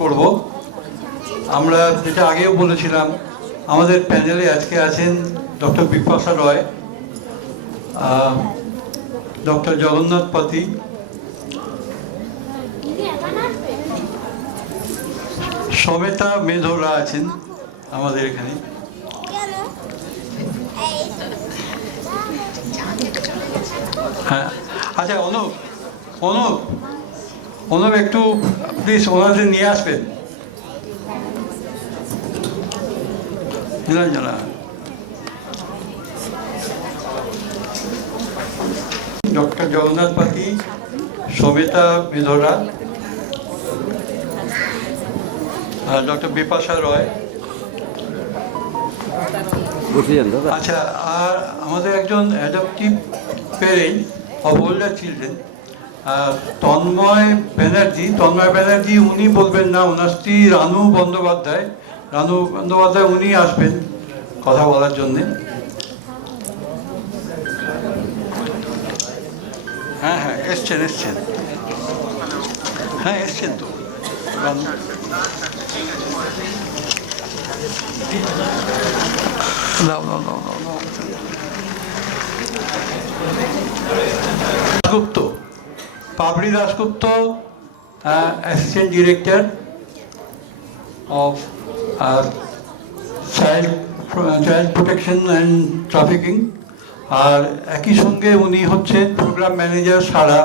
করব। আমরা যেটা আগেও বলেছিলাম, আমাদের প্যানেলে আজকে আছেন ডক্টর বিপাশা রয়, ডক্টর জগন্নাথ পতি, সমেতা মেধোরা আছেন আমাদের এখানে। হ্যাঁ, আচ্ছা অনুপ অনুপ অনুপ একটু প্লিজ ওনাদের নিয়ে আসবেন। নীলাঞ্জনা, ডক্টর জগন্নাথ পাতি, সমেতা মেধোরা, ডক্টর বিপাশা রয়। আচ্ছা, আর আমাদের একজন adoptive parent of older children, Tanmoy Banerjee, উনি বলবেন না, ওনার স্ত্রী রানু বন্দ্যোপাধ্যায় উনি আসবেন কথা বলার জন্যে। হ্যাঁ হ্যাঁ, এসছেন হ্যাঁ, এসছেন তো Ranu. Dasgupta, Papri Dasgupta, assistant director of child protection and trafficking, আর একই সঙ্গে উনি হচ্ছেন প্রোগ্রাম ম্যানেজার সারা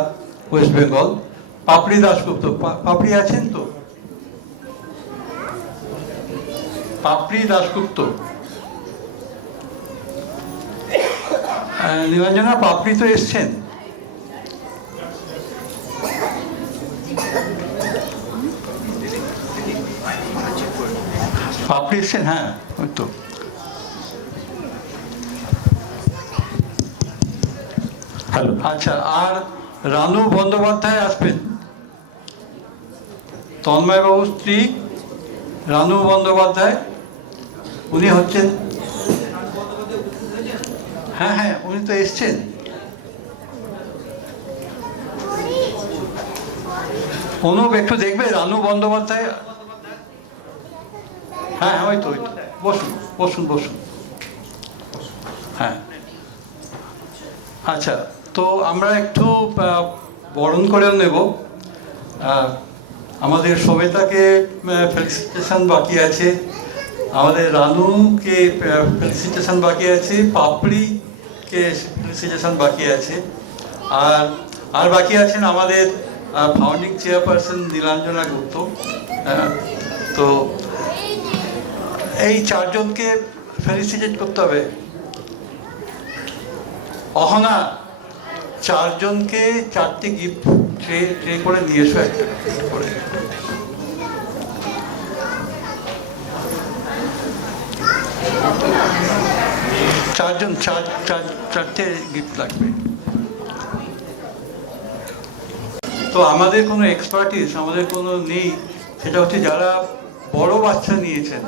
ওয়েস্ট বেঙ্গল। পাপড়ি দাশগুপ্ত, পাপড়ি আছেন তো? পাপড়ি দাশগুপ্ত, নীলাঞ্জনা, পাপড়ি তো এসছেন। পাপড়ি এসছেন, হ্যাঁ ওই তো। হ্যালো, আচ্ছা, আর রানু বন্দ্যোপাধ্যায় আসবেন, তন্ময়বাবুর স্ত্রী রানু বন্দ্যোপাধ্যায়, উনি হচ্ছেন, হ্যাঁ হ্যাঁ উনি তো এসছেন। অনুপ একটু দেখবে রানু বন্দ্যোপাধ্যায়। হ্যাঁ হ্যাঁ, ওই তো বসুন। হ্যাঁ, আচ্ছা, তো আমরা একটু বরণ করে নেব। আমাদের সবেতাকে ফেলিসিটেশন বাকি আছে, আমাদের রানুকে ফেলিসিটেশন বাকি আছে, পাপড়িকে ফেলিসিটেশন বাকি আছে, আর বাকি আছেন আমাদের ফাউন্ডিং চেয়ারপারসন নীলাঞ্জনা গুপ্ত। তো এই চারজনকে ফেলিসিটেট করতে হবে। অহনা, চারজনকে চারটে গিফট ট্রে করে নিয়ে এসো একটা করে। চারটে গিফট লাগবে। তো আমাদের কোনো এক্সপার্টিস কোনো নেই, সেটা হচ্ছে যারা বড় বাচ্চা নিয়েছেন,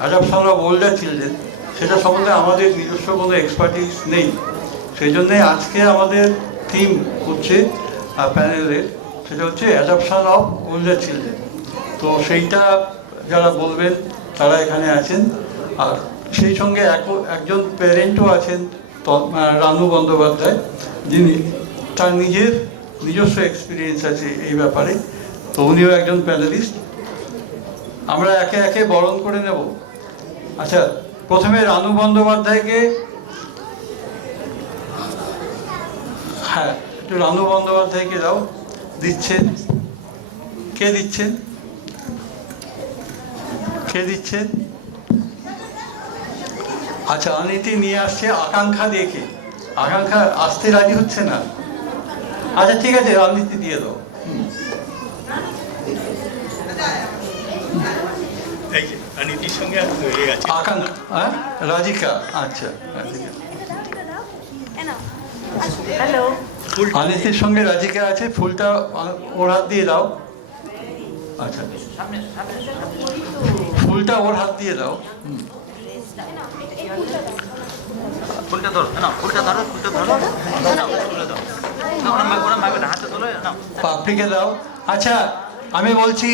অ্যাডপশন অফ ওল্ডার চিলড্রেন, সেটা সম্বন্ধে আমাদের নিজস্ব কোনো এক্সপার্টিস নেই। সেই জন্যে আজকে আমাদের থিম হচ্ছে প্যানেলের, সেটা হচ্ছে অ্যাডপশন অফ ওল্ডার চিলড্রেন। তো সেইটা যারা বলবেন তারা এখানে আছেন, আর সেই সঙ্গে একজন প্যারেন্টও আছেন, রানু বন্দ্যোপাধ্যায়, যিনি তার নিজস্ব এক্সপিরিয়েন্স আছে এই ব্যাপারে, তো উনিও একজন প্যানেলিস্ট। আমরা একে একে বরণ করে নেব। আচ্ছা, প্রথমে রানু বন্দ্যোপাধ্যায়কে, হ্যাঁ একটু রানু বন্দ্যোপাধ্যায়কে দাও। কে দিচ্ছেন? আচ্ছা, অনিতি নিয়ে আসছে আকাঙ্ক্ষা দেখে। আকাঙ্ক্ষা আসতে রাজি হচ্ছে না। আচ্ছা ঠিক আছে, অনিতি দিয়ে দাও। আকাঙ্ক্ষা, রাজিকা, আচ্ছা অনিতির সঙ্গে রাজিকা আছে। ফুলটা ওর হাত দিয়ে দাও। আচ্ছা, ফুলটা ওর হাত দিয়ে দাও। পাপড়িকে দাও। আচ্ছা, আমি বলছি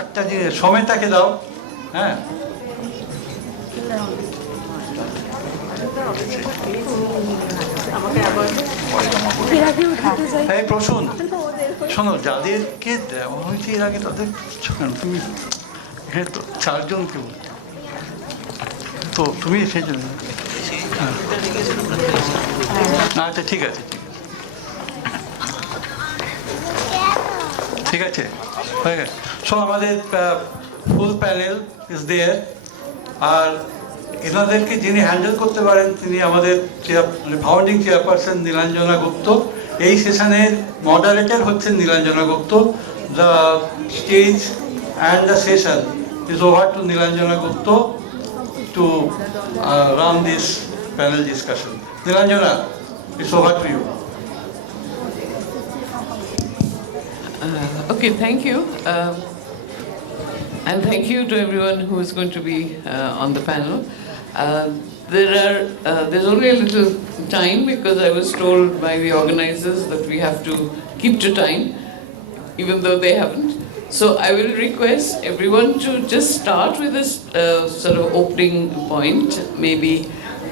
একটা জিনিস সমেতাকে দাও। হ্যাঁ, এই প্রসূন, শোনো, যাদেরকে দেওয়া হয়েছে এর আগে তাদের তুমি, হ্যাঁ তো চারজনকে তো তুমি সেই জন্য, আচ্ছা ঠিক আছে, ঠিক আছে, হয়ে গেছে। সো আমাদের ফুল প্যানেল ইজ দেয়ার, আর এনাদেরকে যিনি হ্যান্ডেল করতে পারেন তিনি আমাদের ফাউন্ডিং চেয়ারপারসন নীলাঞ্জনা গুপ্ত। এই সেশনের মডারেটর হচ্ছেন Nilanjana Gupta. The stage and the session is over to Nilanjana Gupta to run this panel discussion. Nilanjana, it's over to you. Okay, thank you. And thank you to everyone who is going to be on the panel. There's only a little time because I was told by the organizers that we have to keep to time, even though they haven't. So I will request everyone to just start with this sort of opening point, maybe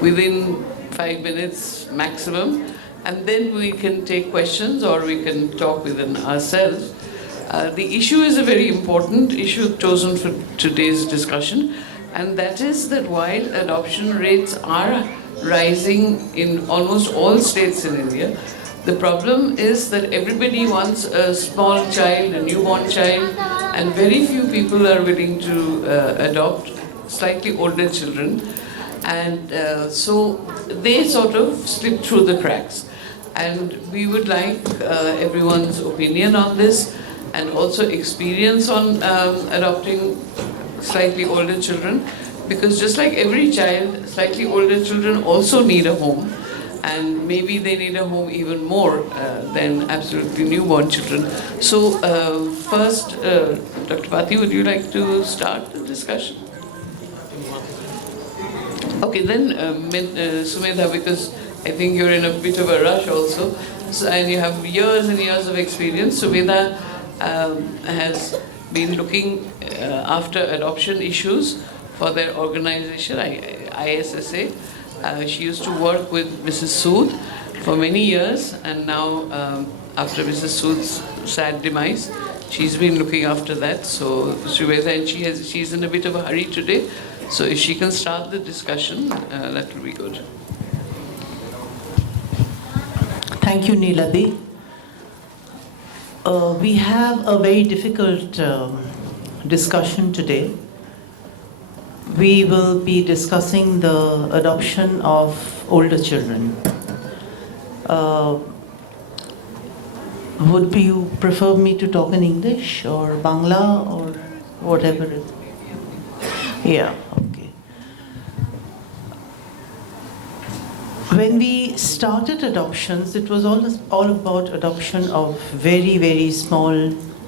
within 5 minutes maximum, and then we can take questions or we can talk within ourselves. The issue is a very important issue chosen for today's discussion, and that is that while adoption rates are rising in almost all states in India, the problem is that everybody wants a small child, a newborn child, and very few people are willing to adopt slightly older children. And so they sort of slip through the cracks. And we would like everyone's opinion on this and also experience on adopting slightly older children, because just like every child, slightly older children also need a home. And maybe they need a home even more than absolutely newborn children. So first, Dr. Pati, would you like to start the discussion? Okay, then Sumedha, because I think you're in a bit of a rush also, so, and you have years and years of experience. Sumedha has been looking after adoption issues for their organization, ISSA. She used to work with Mrs. Sood for many years, and now after Mrs. Sood's sad demise, she's been looking after that. So Sumedha, and she's in a bit of a hurry today, so if she can start the discussion, that will be good. Thank you, Neeladi. We have a very difficult discussion today. We will be discussing the adoption of older children. Would you prefer me to talk in English or Bangla or whatever? Yeah, okay. When we started adoptions, it was all about adoption of very, very small,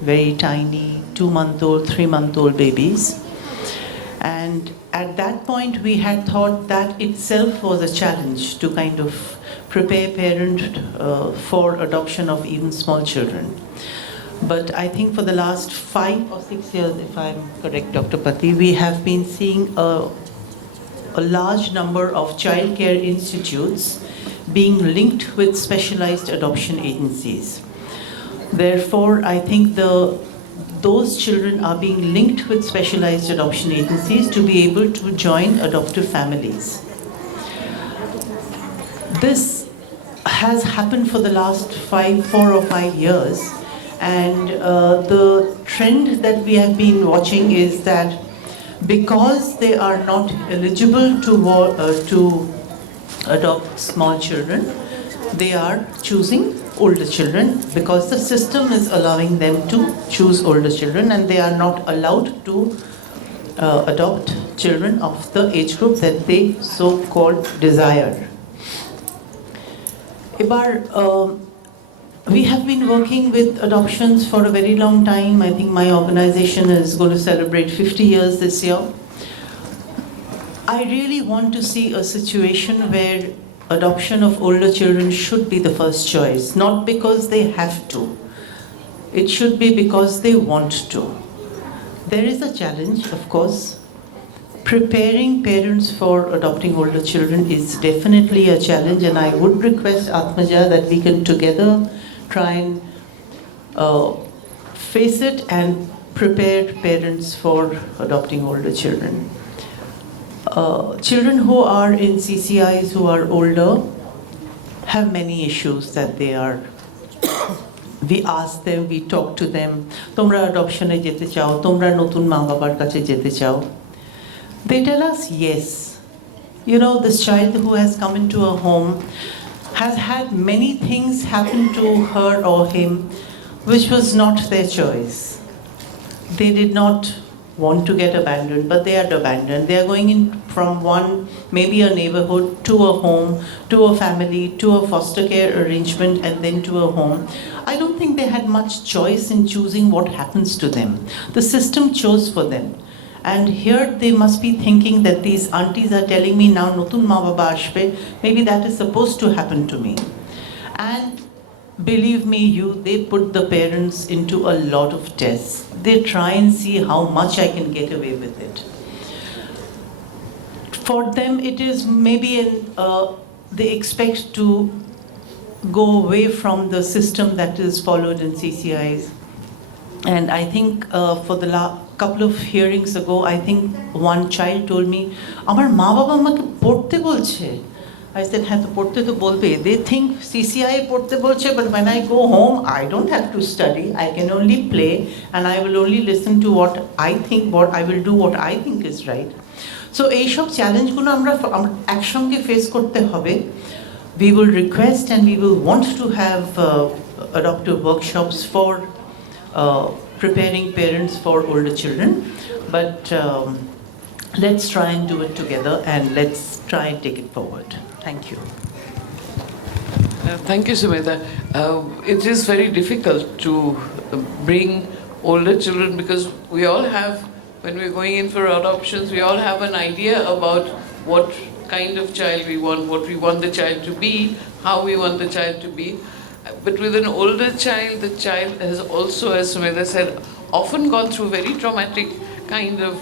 very tiny 2-month-old, 3-month-old babies. And at that point, we had thought that itself was a challenge to kind of prepare parents for adoption of even small children. But I think for the last 5 or 6 years, if I'm correct, Dr. Pati, we have been seeing a large number of childcare institutes being linked with specialized adoption agencies. Therefore, I think those children are being linked with specialized adoption agencies to be able to join adoptive families. This has happened for the last 4 or 5 years, and the trend that we have been watching is that because they are not eligible to adopt small children, they are choosing older children because the system is allowing them to choose older children, and they are not allowed to adopt children of the age group that they so-called desire. We have been working with adoptions for a very long time. I think my organization is going to celebrate 50 years this year. I really want to see a situation where adoption of older children should be the first choice, not because they have to. It should be because they want to. There is a challenge, of course. Preparing parents for adopting older children is definitely a challenge, and I would request Atmaja that we can together try and face it and prepare parents for adopting older children. Children who are in CCIs who are older have many issues that they are. We ask them, we talk to them, Tomra adoption e jete chao, Tomra notun ma babar kache jete chao. They tell us yes. You know, this child who has come into a home has had many things happen to her or him which was not their choice. They did not want to get abandoned, but they are abandoned. They are going in from one, maybe a neighborhood, to a home, to a family, to a foster care arrangement, and then to a home. I don't think they had much choice in choosing what happens to them. The system chose for them. And here they must be thinking that these aunties are telling me now, notun ma baba ashbe, maybe that is supposed to happen to me. And believe me, they put the parents into a lot of tests. They try and see how much I can get away with it. For them, it is maybe they expect to go away from the system that is followed in CCIs. And I think for the couple of hearings ago, I think one child told me, "Amar ma baba amake porte bolche." I said, "Ha to porte to bolbe." They think CCI porte bolche, but when I go home, I don't have to study. I can only play, and I will only listen to what I think. I will do what I think is right. So এই সব চ্যালেঞ্জগুলো আমরা একসঙ্গে face করতে হবে. We will request and we will want to have adoptive workshops for preparing parents for older children, but let's try and do it together, and let's try and take it forward. Thank you. Thank you, Sumedha. It is very difficult to bring older children because we all have, when we're going in for adoptions, we all have an idea about what kind of child we want, what we want the child to be, how we want the child to be. But with an older child, the child has also, as Sumedha said, often gone through very traumatic kind of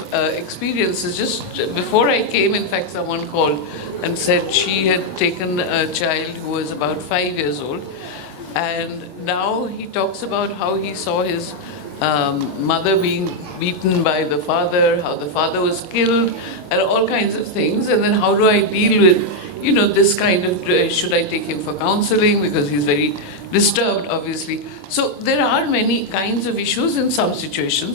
experiences. Just before I came, in fact, someone called and said she had taken a child who was about 5 years old, and now he talks about how he saw his mother being beaten by the father, how the father was killed, and all kinds of things. And then how do I deal with, this kind of, should I take him for counseling because he's very disturbed, obviously. So there are many kinds of issues in some situations,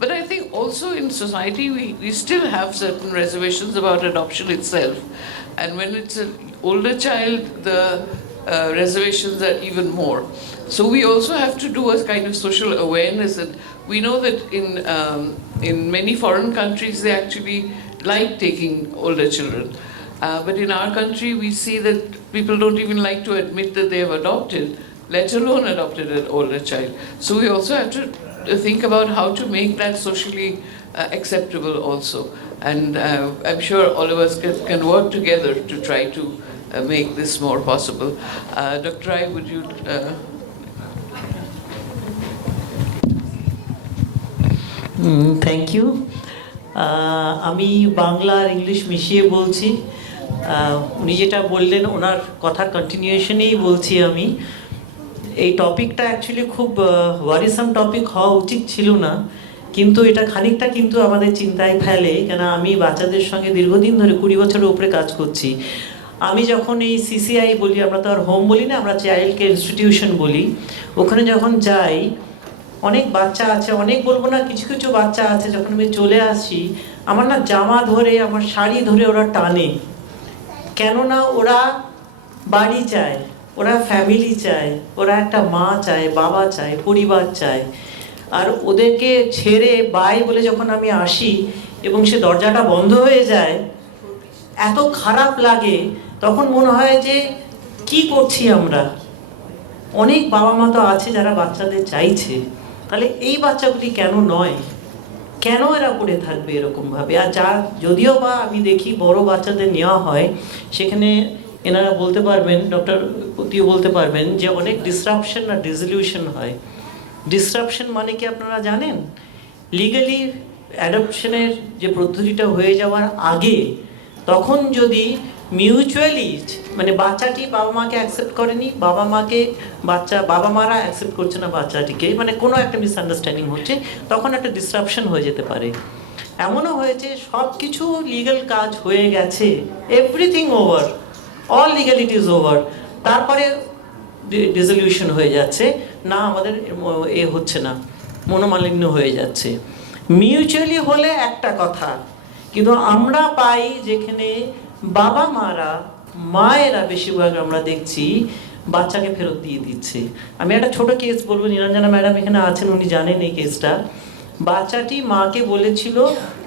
but I think also in society we still have certain reservations about adoption itself. And when it's an older child, the reservations are even more. So we also have to do a kind of social awareness, and we know that in many foreign countries they actually like taking older children. But in our country we see that people don't even like to admit that they have adopted, let alone adopted an older child. So we also have to think about how to make that socially acceptable also. And I'm sure all of us can work together to try to make this more possible. Dr. Rai, would you... thank you. আমি বাংলা আর English মিশিয়ে বলছি। উনি যেটা বললেন ওনার কথার কন্টিনিউয়েশনেই বলছি আমি। এই টপিকটা অ্যাকচুয়ালি খুব ওয়ারিসাম টপিক হওয়া উচিত ছিল না, কিন্তু এটা খানিকটা কিন্তু আমাদের চিন্তায় ফেলে, কেন আমি বাচ্চাদের সঙ্গে দীর্ঘদিন ধরে 20 বছরের উপরে কাজ করছি। আমি যখন এই সিসিআই বলি, আমরা তো আর হোম বলি না, আমরা চাইল্ড কেয়ার ইনস্টিটিউশন বলি, ওখানে যখন যাই অনেক বাচ্চা আছে, অনেক বলবো না, কিছু কিছু বাচ্চা আছে যখন আমি চলে আসি আমার না জামা ধরে, আমার শাড়ি ধরে ওরা টানে। কেননা ওরা বাড়ি চায়, ওরা ফ্যামিলি চায়, ওরা একটা মা চায়, বাবা চায়, পরিবার চায়। আর ওদেরকে ছেড়ে বাই বলে যখন আমি আসি এবং সে দরজাটা বন্ধ হয়ে যায়, এত খারাপ লাগে, তখন মনে হয় যে কি করছি আমরা। অনেক বাবা মা তো আছে যারা বাচ্চাদের চাইছে, তাহলে এই বাচ্চাগুলি কেন নয়, কেন এরা পড়ে থাকবে এরকমভাবে? আর যদিও বা আমি দেখি বড় বাচ্চাদের নেওয়া হয়, সেখানে এনারা বলতে পারবেন, ডক্টর পতিও বলতে পারবেন যে অনেক ডিসরাপশন আর ডিসলিউশন হয়। ডিসরাপশন মানে কি আপনারা জানেন? লিগালি অ্যাডপশনের যে পদ্ধতিটা হয়ে যাওয়ার আগে তখন যদি মিউচুয়ালি মানে বাচ্চাটি বাবা মাকে অ্যাকসেপ্ট করেনি, বাবা মারা অ্যাকসেপ্ট করছে না বাচ্চাটিকে, মানে কোনো একটা মিসআন্ডারস্ট্যান্ডিং হচ্ছে, তখন একটা ডিসরাপশন হয়ে যেতে পারে। এমনও হয়েছে সব কিছু লিগ্যাল কাজ হয়ে গেছে, এভরিথিং ওভার, অল লিগ্যালিটিজ ওভার, তারপরে ডিসলিউশন হয়ে যাচ্ছে, না আমাদের হচ্ছে না, মনোমালিন্য হয়ে যাচ্ছে। মিউচুয়ালি হলে একটা কথা, কিন্তু আমরা পাই যেখানে বাবা মায়েরা বেশিরভাগ আমরা দেখছি বাচ্চাকে ফেরত দিয়ে দিচ্ছে। আমি একটা ছোট কেস বলবো, নিরঞ্জনা ম্যাডাম এখানে আছেন, উনি জানেন এই কেসটা। বাচ্চাটি মাকে বলেছিল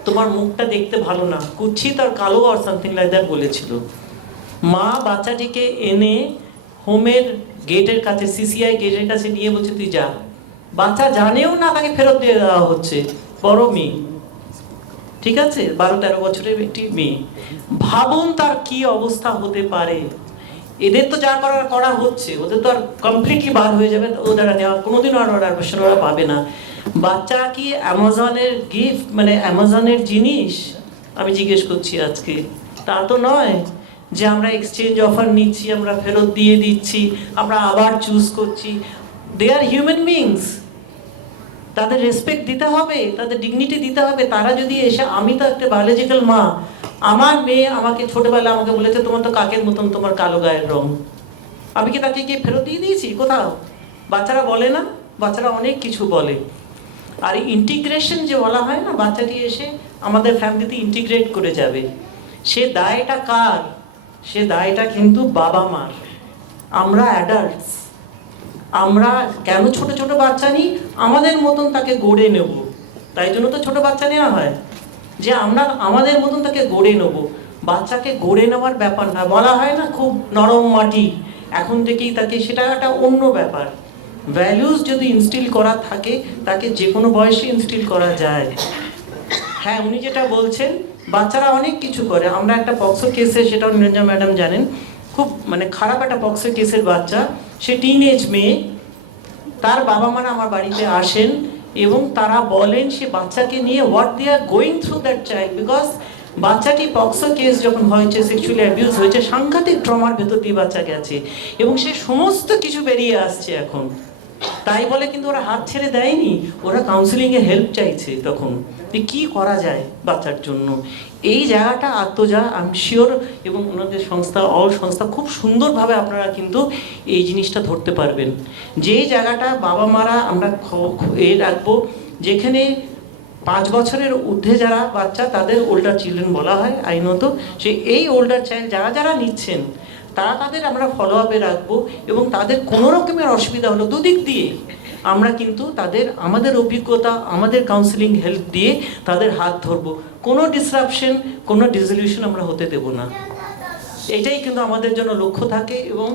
তোমার মুখটা দেখতে ভালো না, কুচ্ছিত আর কালো আর সামথিং লাইক দ্যাট বলেছিল। মা বাচ্চাটিকে এনে হোমের গেটের কাছে, সিসিআই গেটের কাছে নিয়ে বলছে তুই যা। বাচ্চা জানেও না তাকে ফেরত দিয়ে দেওয়া হচ্ছে, বড় মেয়ে, ঠিক আছে, 12-13 বছরের একটি মেয়ে। ভাবুন তার কি অবস্থা হতে পারে। এদের তো যা করার করা হচ্ছে, ওদের তো আর কমপ্লিটলি বার হয়ে যাবে, ওদের নেওয়া কোনোদিনও আর ওরা অ্যাডমিশন ওরা পাবে না। বাচ্চা কি অ্যামাজনের গিফট, মানে অ্যামাজনের জিনিস? আমি জিজ্ঞেস করছি আজকে, তা তো নয় যে আমরা এক্সচেঞ্জ অফার নিচ্ছি, আমরা ফেরত দিয়ে দিচ্ছি, আমরা আবার চুজ করছি। দে আর হিউম্যান বিংস, তাদের রেসপেক্ট দিতে হবে, তাদের ডিগনিটি দিতে হবে। তারা যদি এসে, আমি তো একটা বায়োলজিক্যাল মা, আমার মেয়ে আমাকে ছোটবেলা আমাকে বলেছে তোমার তো কাকের মতন তোমার কালো গায়ের রং, আমি কি তাকে গিয়ে ফেরত দিয়ে দিয়েছি কোথাও? বাচ্চারা বলে না, বাচ্চারা অনেক কিছু বলে। আর ইন্টিগ্রেশন যে বলা হয় না, বাচ্চাটি এসে আমাদের ফ্যামিলিতে ইন্টিগ্রেট করে যাবে, সে দায়টা কার? সে দায়টা কিন্তু বাবা মার। আমরা অ্যাডাল্টস, আমরা কেন ছোট ছোট বাচ্চা নিই? আমাদের মতন তাকে গড়ে নেব, তাই জন্য তো ছোট বাচ্চা নেওয়া হয়, যে আমরা আমাদের মতন তাকে গড়ে নেব। বাচ্চাকে গড়ে নেওয়ার ব্যাপার না, বলা হয় না খুব নরম মাটি, এখন থেকেই তাকে, সেটা একটা অন্য ব্যাপার। ভ্যালুস যদি ইনস্টিল করা থাকে, তাকে যে কোনো বয়সে ইনস্টিল করা যায়। হ্যাঁ, উনি যেটা বলছেন, বাচ্চারা অনেক কিছু করে। আমরা একটা পক্সো কেসে, সেটাও নিরঞ্জন ম্যাডাম জানেন, খুব মানে খারাপ একটা পক্সো কেসের বাচ্চা, সে টিনএজ মেয়ে, তার বাবা মারা আমার বাড়িতে আসেন এবং তারা বলেন সে বাচ্চাকে নিয়ে what they are going through that child, because বাচ্চাটি পক্সো কেস যখন হয়েছে, সেক্সুয়ালি অ্যাবিউজ হয়েছে, সাংঘাতিক ট্রমার ভেতর দিয়ে বাচ্চা গেছে এবং সে সমস্ত কিছু বেরিয়ে আসছে এখন। তাই বলে কিন্তু ওরা হাত ছেড়ে দেয়নি, ওরা কাউন্সিলিংয়ে হেল্প চাইছে তখন, যে কী করা যায় বাচ্চার জন্য। এই জায়গাটা আত্মজা, আমি শিওর, এবং ওনাদের সংস্থা, সংস্থা খুব সুন্দরভাবে আপনারা কিন্তু এই জিনিসটা ধরতে পারবেন। যেই জায়গাটা বাবা মারা আমরা রাখবো, যেখানে 5 বছরের ঊর্ধ্বে যারা বাচ্চা, তাদের ওল্ডার চিলড্রেন বলা হয় আইনত, এই ওল্ডার চাইল্ড যারা নিচ্ছেন, তাদের আমরা ফলো আপে রাখবো এবং তাদের কোনো রকমের অসুবিধা হলো, দুদিক দিয়ে আমরা কিন্তু আমাদের অভিজ্ঞতা, আমাদের কাউন্সিলিং হেল্প দিয়ে তাদের হাত ধরবো। কোনো ডিসরাপশন, কোনো ডিসলিউশন আমরা হতে দেব না, এটাই কিন্তু আমাদের জন্য লক্ষ্য থাকে। এবং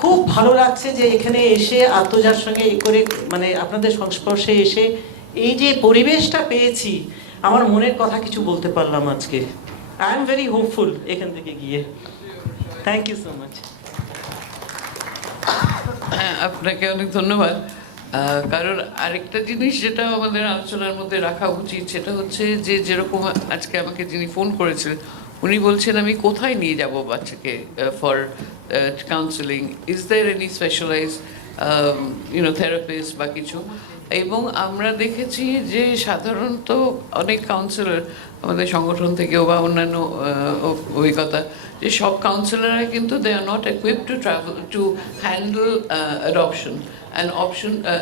খুব ভালো লাগছে যে এখানে এসে আত্মজার সঙ্গে করে, মানে আপনাদের সংস্পর্শে এসে এই যে পরিবেশটা পেয়েছি, আমার মনের কথা কিছু বলতে পারলাম আজকে। আই এম ভেরি হোপফুল এখান থেকে গিয়ে। Thank you so much. হ্যাঁ, আপনাকে অনেক ধন্যবাদ। কারণ আরেকটা জিনিস যেটা আমাদের আলোচনার মধ্যে রাখা উচিত, সেটা হচ্ছে যে যেরকম আজকে আমাকে যিনি ফোন করেছিলেন, উনি বলছেন আমি কোথায় নিয়ে যাব বাচ্চাকে for counselling, is there any specialise therapist বা কিছু। এবং আমরা দেখেছি যে সাধারণত অনেক কাউন্সিলর আমাদের সংগঠন থেকেও বা অন্যান্য অভিজ্ঞতা, যে সব কাউন্সিলররা কিন্তু they are not equipped to travel to handle adoption and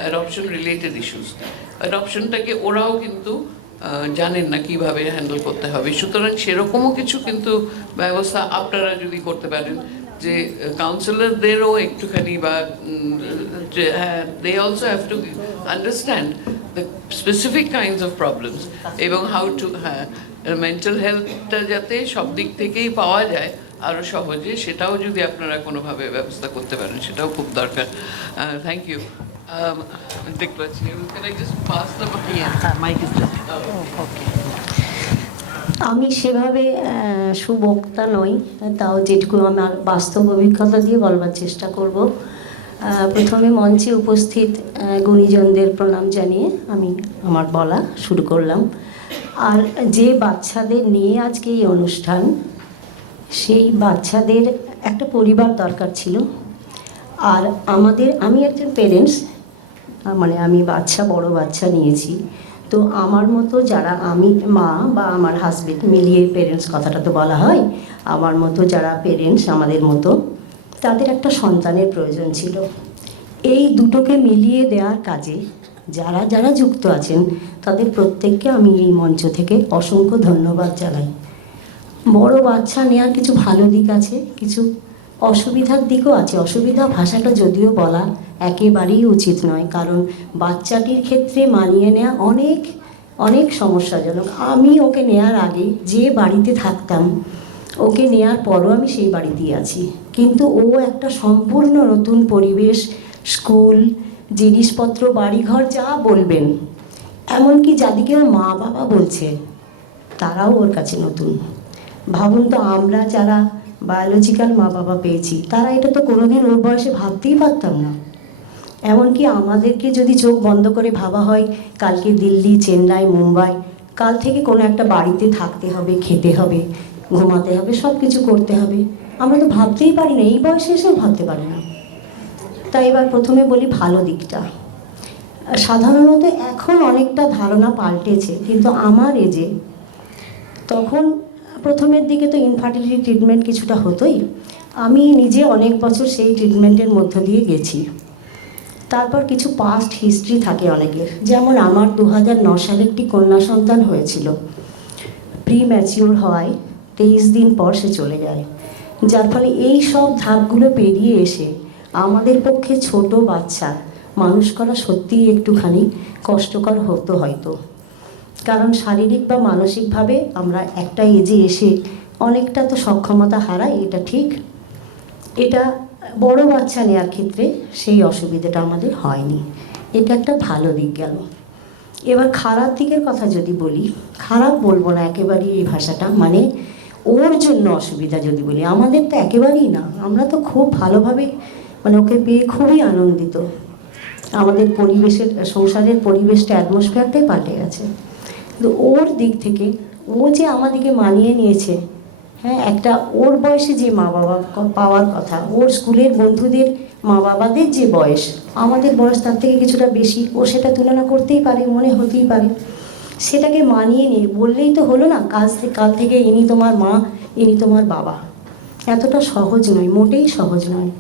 adoption related issues. অ্যাডপশনটাকে ওরাও কিন্তু জানেন না কিভাবে হ্যান্ডেল করতে হবে। সুতরাং সেরকমও কিছু কিন্তু ব্যবস্থা আপনারা যদি করতে পারেন, যে কাউন্সিলরদেরও একটুখানি, বা যে হ্যাঁ, they also have to understand the specific kinds of problems, এবং হাউ টু, হ্যাঁ, মেন্টাল হেলথটা যাতে সব দিক থেকেই পাওয়া যায় আরও সহজে, সেটাও যদি আপনারা কোনোভাবে ব্যবস্থা করতে পারেন, সেটাও খুব দরকার। Thank you. দেখতে পাচ্ছি, can I just pass the mic? Mic is আমি সেভাবে সুবক্তা নই, তাও যেটুকু আমার বাস্তব অভিজ্ঞতা দিয়ে বলবার চেষ্টা করব। প্রথমে মঞ্চে উপস্থিত গুণীজনদের প্রণাম জানিয়ে আমি আমার বলা শুরু করলাম। আর যে বাচ্চাদের নিয়ে আজকে এই অনুষ্ঠান, সেই বাচ্চাদের একটা পরিবার দরকার ছিল। আর আমি একজন পেরেন্টস, মানে আমি বড় বাচ্চা নিয়েছি। তো আমার মতো যারা, আমি মা বা আমার হাজবেন্ড মিলিয়ে পেরেন্টস কথাটা তো বলা হয়, আমার মতো যারা পেরেন্টস আমাদের মতো, তাদের একটা সন্তানের প্রয়োজন ছিল। এই দুটোকে মিলিয়ে দেওয়ার কাজে যারা যারা যুক্ত আছেন তাদের প্রত্যেককে আমি এই মঞ্চ থেকে অসংখ্য ধন্যবাদ জানাই। বড় বাচ্চা নেওয়ার কিছু ভালো দিক আছে, কিছু অসুবিধার দিকও আছে। অসুবিধা ভাষাটা যদিও বলা একেবারেই উচিত নয়, কারণ বাচ্চাটির ক্ষেত্রে মানিয়ে নেওয়া অনেক অনেক সমস্যাজনক। আমি ওকে নেওয়ার আগে যে বাড়িতে থাকতাম, ওকে নেওয়ার পরও আমি সেই বাড়িতেই আছি, কিন্তু ও একটা সম্পূর্ণ নতুন পরিবেশ, স্কুল, জিনিসপত্র, বাড়িঘর যা বলবেন, এমনকি যাদিকে ওর মা বাবা বলছে তারাও ওর কাছে নতুন। ভাবুন তো, আমরা যারা বায়োলজিক্যাল মা বাবা পেয়েছি তারা এটা তো কোনোদিন ওর বয়সে ভাবতেই পারতাম না। এমনকি আমাদেরকে যদি চোখ বন্ধ করে ভাবা হয় কালকে দিল্লি, চেন্নাই, মুম্বাই, কাল থেকে কোনো একটা বাড়িতে থাকতে হবে, খেতে হবে, ঘুমাতে হবে, সব কিছু করতে হবে, আমরা তো ভাবতেই পারি না, এই বয়সে এসেও ভাবতে পারি না। তাই এবার প্রথমে বলি ভালো দিকটা। সাধারণত এখন অনেকটা ধারণা পাল্টেছে, কিন্তু আমার এজে তখন প্রথমের দিকে তো ইনফার্টিলিটি ট্রিটমেন্ট কিছুটা হতোই। আমি নিজে অনেক বছর সেই ট্রিটমেন্টের মধ্য দিয়ে গেছি। তারপর কিছু পাস্ট হিস্ট্রি থাকে অনেকের, যেমন আমার 2009 সালে একটি কন্যা সন্তান হয়েছিল। প্রি ম্যাচিওর হওয়ায় 23 দিন পর সে চলে যায়, যার ফলে এই সব ধাপগুলো পেরিয়ে এসে আমাদের পক্ষে ছোট বাচ্চা মানুষ করা সত্যিই একটুখানি কষ্টকর হতো হয়তো, কারণ শারীরিক বা মানসিকভাবে আমরা একটা এজে এসে অনেকটা তো সক্ষমতা হারাই, এটা ঠিক। এটা বড় বাচ্চা নেওয়ার ক্ষেত্রে সেই অসুবিধাটা আমাদের হয়নি, এটা একটা ভালো দিক গেল। এবার খারাপ দিকের কথা যদি বলি, খারাপ বলবো না একেবারেই এই ভাষাটা, মানে ওর জন্য অসুবিধা যদি বলি, আমাদের তো একেবারেই না, আমরা তো খুব ভালোভাবে, মানে ওকে পেয়ে খুবই আনন্দিত। আমাদের পরিবেশের, সংসারের পরিবেশটা, অ্যাটমসফিয়ারটাই পাল্টে গেছে। কিন্তু ওর দিক থেকে ও যে আমাদেরকে মানিয়ে নিয়েছে, হ্যাঁ, একটা ওর বয়সে যে মা বাবা পাওয়ার কথা, ওর স্কুলের বন্ধুদের মা বাবাদের যে বয়স, আমাদের বয়স তার থেকে কিছুটা বেশি, ও সেটা তুলনা করতেই পারে, মনে হতেই পারে। সেটাকে মানিয়ে নিয়ে বললেই তো হলো না কাল থেকে ইনি তোমার মা, ইনি তোমার বাবা, এতটা সহজ নয়, মোটেই সহজ নয়।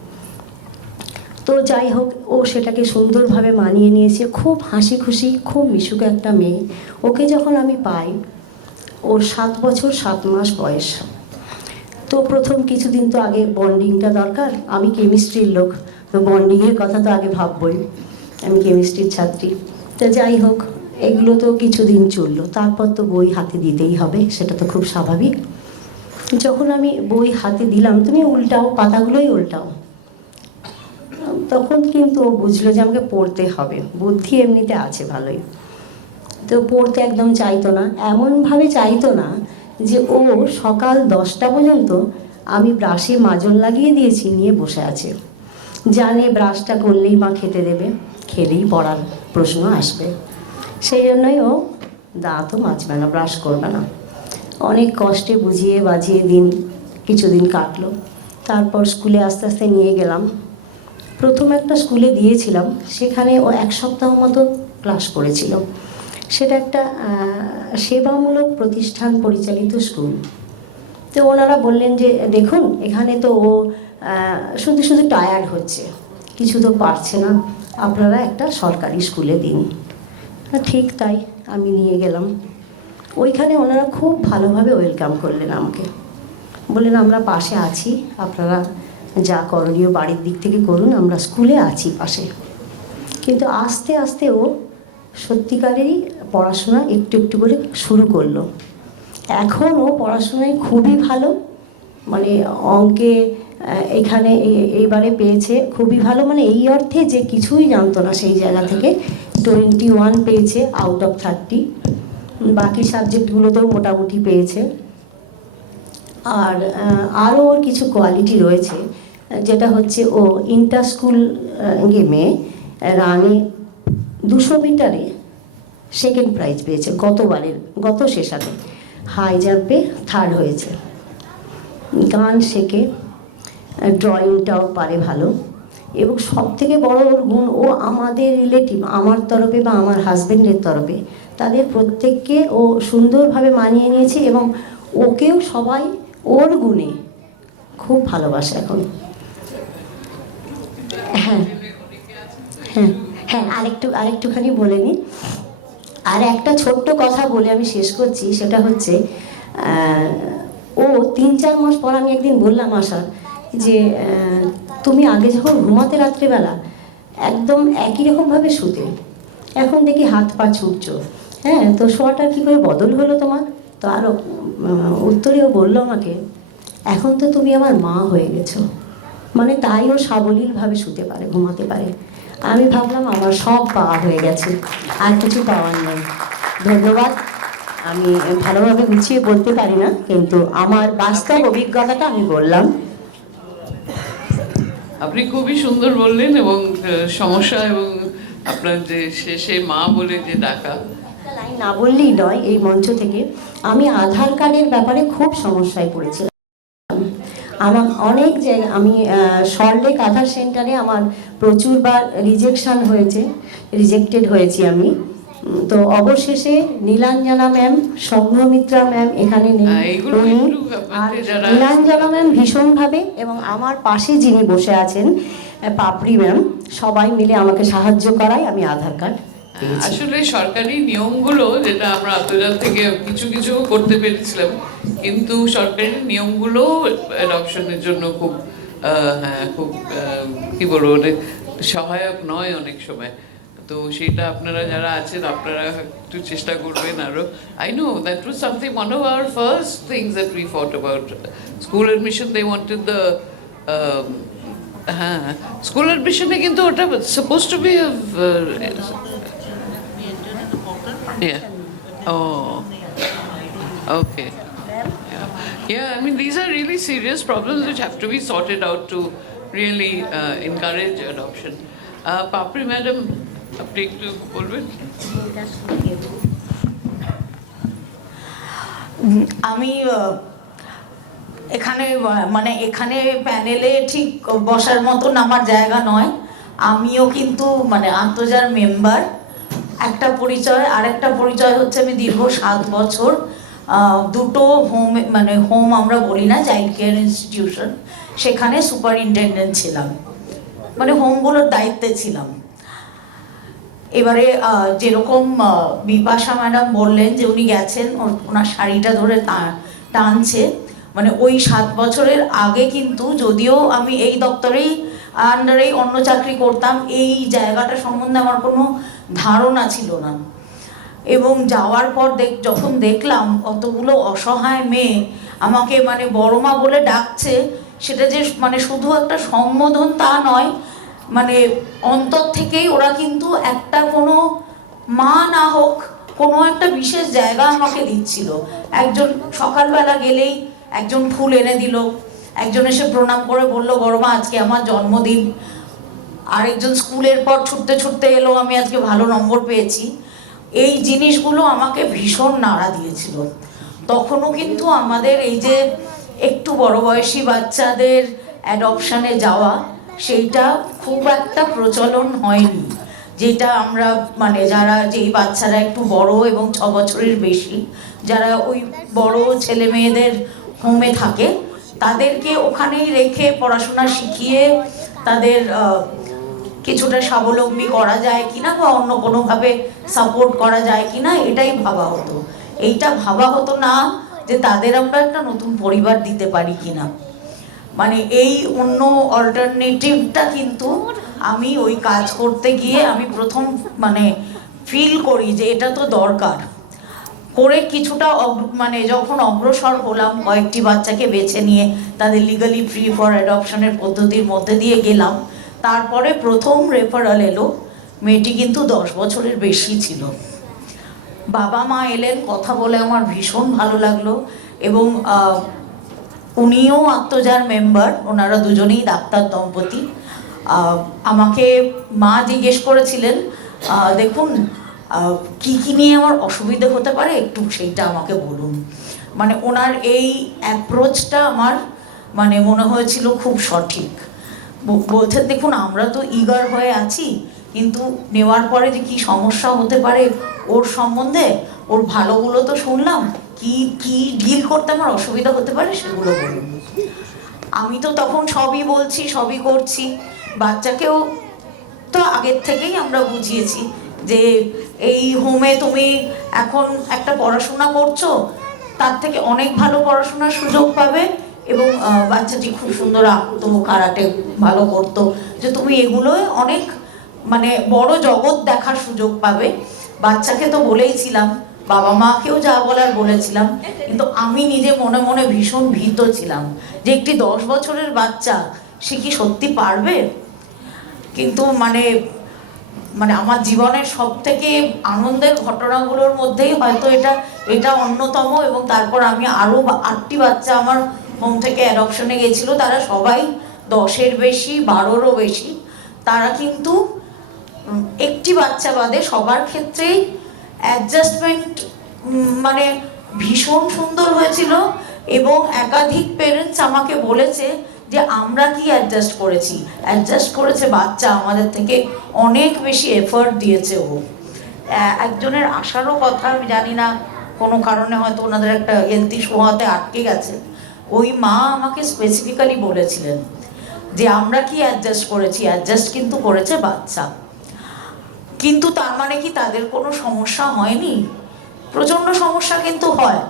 তো যাই হোক, ও সেটাকে সুন্দরভাবে মানিয়ে নিয়েছে, খুব হাসি খুশি, খুব মিশুক একটা মেয়ে। ওকে যখন আমি পাই, ওর 7 বছর 7 মাস বয়স। তো প্রথম কিছুদিন তো আগে বন্ডিংটা দরকার, আমি কেমিস্ট্রির লোক, তো বন্ডিংয়ের কথা তো আগে ভাববই, আমি কেমিস্ট্রির ছাত্রী। তো যাই হোক, এগুলো তো কিছুদিন চললো, তারপর তো বই হাতে দিতেই হবে, সেটা তো খুব স্বাভাবিক। যখন আমি বই হাতে দিলাম, তুমি উল্টাও, পাতাগুলোই উল্টাও, তখন কিন্তু ও বুঝলো যে আমাকে পড়তে হবে, বুদ্ধি এমনিতে আছে ভালোই। তো পড়তে একদম চাইতো না, এমনভাবে চাইতো না যে ও সকাল 10টা পর্যন্ত আমি ব্রাশে মাজন লাগিয়ে দিয়েছি নিয়ে বসে আছে, জানে ব্রাশটা করলেই মা খেতে দেবে, খেলেই পড়ার প্রশ্ন আসবে, সেই জন্যই ও দাঁতও মাজবে না, ব্রাশ করবে না। অনেক কষ্টে বুঝিয়ে বাজিয়ে কিছুদিন কাটলো। তারপর স্কুলে আস্তে আস্তে নিয়ে গেলাম। প্রথম একটা স্কুলে দিয়েছিলাম, সেখানে ও 1 সপ্তাহ মতো ক্লাস করেছিল। সেটা একটা সেবামূলক প্রতিষ্ঠান পরিচালিত স্কুল। তো ওনারা বললেন যে দেখুন, এখানে তো ও শুধু শুধু টায়ার্ড হচ্ছে, কিছু তো পারছে না, আপনারা একটা সরকারি স্কুলে দিন। ঠিক তাই, আমি নিয়ে গেলাম। ওইখানে ওনারা খুব ভালোভাবে ওয়েলকাম করলেন আমাকে, বললেন আমরা পাশে আছি, আপনারা যা করণীয় বাড়ির দিক থেকে করুন, আমরা স্কুলে আছি পাশে। কিন্তু আস্তে আস্তে ও সত্যিকারেরই পড়াশোনা একটু একটু করে শুরু করলো। এখন ও পড়াশোনায় খুবই ভালো, মানে অঙ্কে এখানে এইবারে পেয়েছে খুবই ভালো, মানে এই অর্থে যে কিছুই জানতো না সেই জায়গা থেকে 21 পেয়েছে আউট অফ 30। বাকি সাবজেক্টগুলোতেও মোটামুটি পেয়েছে। আর আরও ওর কিছু কোয়ালিটি রয়েছে, যেটা হচ্ছে ও ইন্টার স্কুল গেমে রানে 200 মিটারে সেকেন্ড প্রাইজ পেয়েছে গত সেশনে। হাই জাম্পে থার্ড হয়েছে। গান শেখে, ড্রয়িংটাও পারে ভালো, এবং সব থেকে বড় ওর গুণ, ও আমাদের রিলেটিভ, আমার তরফে বা আমার হাজব্যান্ডের তরফে, তাদের প্রত্যেককে ও সুন্দরভাবে মানিয়ে নিয়েছে, এবং ওকেও সবাই ওর গুণে খুব ভালোবাসে এখন। হ্যাঁ হ্যাঁ হ্যাঁ, আরেকটুখানি বলে নিই। আর একটা ছোট্ট কথা বলে আমি শেষ করছি, সেটা হচ্ছে ও 3-4 মাস পর আমি একদিন বললাম আশার যে তুমি আগে যখন ঘুমাতে রাত্রেবেলা একদম একই রকমভাবে শুতে, এখন দেখি হাত পা ছুটছো, হ্যাঁ, তো শোয়াটা কী করে বদল হলো তোমার? তো আরও উত্তরেও বললো আমাকে, এখন তো তুমি আমার মা হয়ে গেছো। মানে তাই ও সাবলীলভাবে শুতে পারে, ঘুমাতে পারে। আমি ভাবলাম আমার সব পাওয়া হয়ে গেছে, আর কিছু পাওয়ার নেই। ধন্যবাদ। আমি ভালোভাবে গুছিয়ে বলতে পারি না, কিন্তু আমার বাস্তব অভিজ্ঞতাটা আমি বললাম। আপনি খুবই সুন্দর বললেন, এবং সমস্যা এবং আপনার যে শেষে মা বলে যে ডাকা, একটা লাইন না বললেই নয়। এই মঞ্চ থেকে আমি আধার কার্ডের ব্যাপারে খুব সমস্যায় পড়েছিলাম। আমার অনেক জায়গায়, আমি সল্টলেক আধার সেন্টারে আমার প্রচুরবার রিজেক্টেড হয়েছি আমি। তো অবশেষে নীলাঞ্জনা ম্যাম, সংঘমিত্রা ম্যাম এখানে নেই, এইগুলো উনি একটু আর আপনাদের যারা নীলাঞ্জনা ম্যাম ভীষণভাবে, এবং আমার পাশে যিনি বসে আছেন পাপড়ি ম্যাম, সবাই মিলে আমাকে সাহায্য করায় আমি আধার কার্ড পেয়েছি। আসলে সরকারি নিয়মগুলো, যেটা আমরা আন্তর্জাতিক থেকে কিছু কিছু করতে পেরেছিলাম, কিন্তু সরকারি নিয়মগুলো অ্যাডপশনের জন্য খুব হ্যাঁ, খুব কি বলবো, অনেক সহায়ক নয় অনেক সময়। তো সেটা আপনারা যারা আছেন, আপনারা একটু চেষ্টা করবেন আরো। I know that was something, one of our first things that we fought about school admission. They wanted the হ্যাঁ, স্কুল অ্যাডমিশনে কিন্তু ওটা suppose to be yeah. Oh. Okay. Yeah, I mean, these are really serious problems which have to be sorted out to really encourage adoption. Papri madam, আপনি একটু বলবেন? আমি এখানে মানে এখানে প্যানেলে ঠিক বসার মতন আমার জায়গা নয়। আমিও কিন্তু মানে আন্তর্জার মেম্বার। একটা পরিচয়, আরেকটা পরিচয় হচ্ছে আমি দীর্ঘ 7 বছর দুটো হোম আমরা বলি না, চাইল্ড কেয়ার ইনস্টিটিউশন, সেখানে সুপারিনটেন্ডেন্ট ছিলাম, মানে হোমগুলোর দায়িত্বে ছিলাম। এবারে যেরকম বিপাশা ম্যাডাম বললেন যে উনি গেছেন, ওনার শাড়িটা ধরে টানছে, মানে ওই 7 বছরের আগে কিন্তু, যদিও আমি এই দপ্তরেই আন্ডারেই অন্য চাকরি করতাম, এই জায়গাটা সম্বন্ধে আমার কোনো ধারণা ছিল না। এবং যাওয়ার পর যখন দেখলাম অতগুলো অসহায় মেয়ে আমাকে মানে বড় মা বলে ডাকছে, সেটা যে মানে শুধু একটা সম্বোধন তা নয়, মানে অন্তর থেকেই ওরা কিন্তু একটা কোনো মা না হোক কোনো একটা বিশেষ জায়গা আমাকে দিচ্ছিল। একজন সকালবেলা গেলেই একজন ফুল এনে দিল, একজন এসে প্রণাম করে বলল বড় মা আজকে আমার জন্মদিন, আরেকজন স্কুলের পর ছুটতে ছুটতে এলো আমি আজকে ভালো নম্বর পেয়েছি। এই জিনিসগুলো আমাকে ভীষণ নাড়া দিয়েছিল। তখনও কিন্তু আমাদের এই যে একটু বড় বয়সী বাচ্চাদের অ্যাডপশানে যাওয়া, সেইটা খুব একটা প্রচলন হয়নি। যেটা আমরা মানে যারা যেই বাচ্চারা একটু বড় এবং 6 বছরের বেশি, যারা ওই বড় ছেলে মেয়েদের হোমে থাকে, তাদেরকে ওখানেই রেখে পড়াশোনা শিখিয়ে তাদের কিছুটা স্বাবলম্বী করা যায় কিনা বা অন্য কোনোভাবে সাপোর্ট করা যায় কিনা, এটাই ভাবা হতো। এইটা ভাবা হতো না যে তাদের আমরা একটা নতুন পরিবার দিতে পারি কিনা। মানে এই অন্য অল্টারনেটিভটা কিন্তু আমি ওই কাজ করতে গিয়ে আমি প্রথম মানে ফিল করি যে এটা তো দরকার। করে কিছুটা মানে যখন অগ্রসর হলাম, কয়েকটি বাচ্চাকে বেছে নিয়ে তাদের লিগালি ফ্রি ফর অ্যাডপশনের পদ্ধতির মধ্যে দিয়ে গেলাম, তারপরে প্রথম রেফারেল এলো। মেয়েটি কিন্তু 10 বছরের বেশি ছিল। বাবা মা এলেন, কথা বলে আমার ভীষণ ভালো লাগলো। এবং উনিও আত্মজার মেম্বার, ওনারা দুজনেই ডাক্তার দম্পতি। আমাকে মা জিজ্ঞেস করেছিলেন, দেখুন কি কি নিয়ে আমার অসুবিধে হতে পারে একটু সেইটা আমাকে বলুন। মানে ওনার এই অ্যাপ্রোচটা আমার মানে মনে হয়েছিল খুব সঠিক। বলছেন দেখুন আমরা তো ইগার হয়ে আছি, কিন্তু নেওয়ার পরে যে কি সমস্যা হতে পারে ওর সম্বন্ধে, ওর ভালোগুলো তো শুনলাম, কি কি ডিল করতে আমার অসুবিধা হতে পারে সেগুলো বলুন। আমি তো তখন সবই বলছি, সবই করছি। বাচ্চাকেও তো আগের থেকেই আমরা বুঝিয়েছি যে এই হোমে তুমি এখন একটা পড়াশোনা করছো, তার থেকে অনেক ভালো পড়াশোনার সুযোগ পাবে। এবং বাচ্চাটি খুব সুন্দর আঁকতো, কারাটে ভালো করতো, যে তুমি এগুলোয় অনেক মানে বড় জগৎ দেখার সুযোগ পাবে। বাচ্চাকে তো বলেইছিলাম, বাবা মাকেও যা বলার বলেছিলাম, কিন্তু আমি নিজে মনে মনে ভীষণ ভীত ছিলাম যে একটি 10 বছরের বাচ্চা সে কি সত্যি পারবে। কিন্তু মানে মানে আমার জীবনের সব থেকে আনন্দের ঘটনাগুলোর মধ্যেই হয়তো এটা অন্যতম। এবং তারপর আমি আরও 8টি বাচ্চা আমার হোম থেকে অ্যাডপশনে গেছিলো, তারা সবাই 10-এর বেশি, 12-রও বেশি। তারা কিন্তু একটি বাচ্চা বাদে সবার ক্ষেত্রেই অ্যাডজাস্টমেন্ট মানে ভীষণ সুন্দর হয়েছিল। এবং একাধিক পেরেন্টস আমাকে বলেছে যে আমরা কি অ্যাডজাস্ট করেছে বাচ্চা আমাদের থেকে অনেক বেশি এফোর্ট দিয়েছে ও। একজনের আসারও কথা, আমি জানি না কোনো কারণে হয়তো ওনাদের একটা হেলথ ইস্যু হওয়াতে আটকে গেছে। ওই মা আমাকে স্পেসিফিক্যালি বলেছিলেন যে আমরা কি অ্যাডজাস্ট কিন্তু করেছে বাচ্চা। কিন্তু তার মানে কি তাদের কোনো সমস্যা হয়নি? প্রচণ্ড সমস্যা কিন্তু হয়।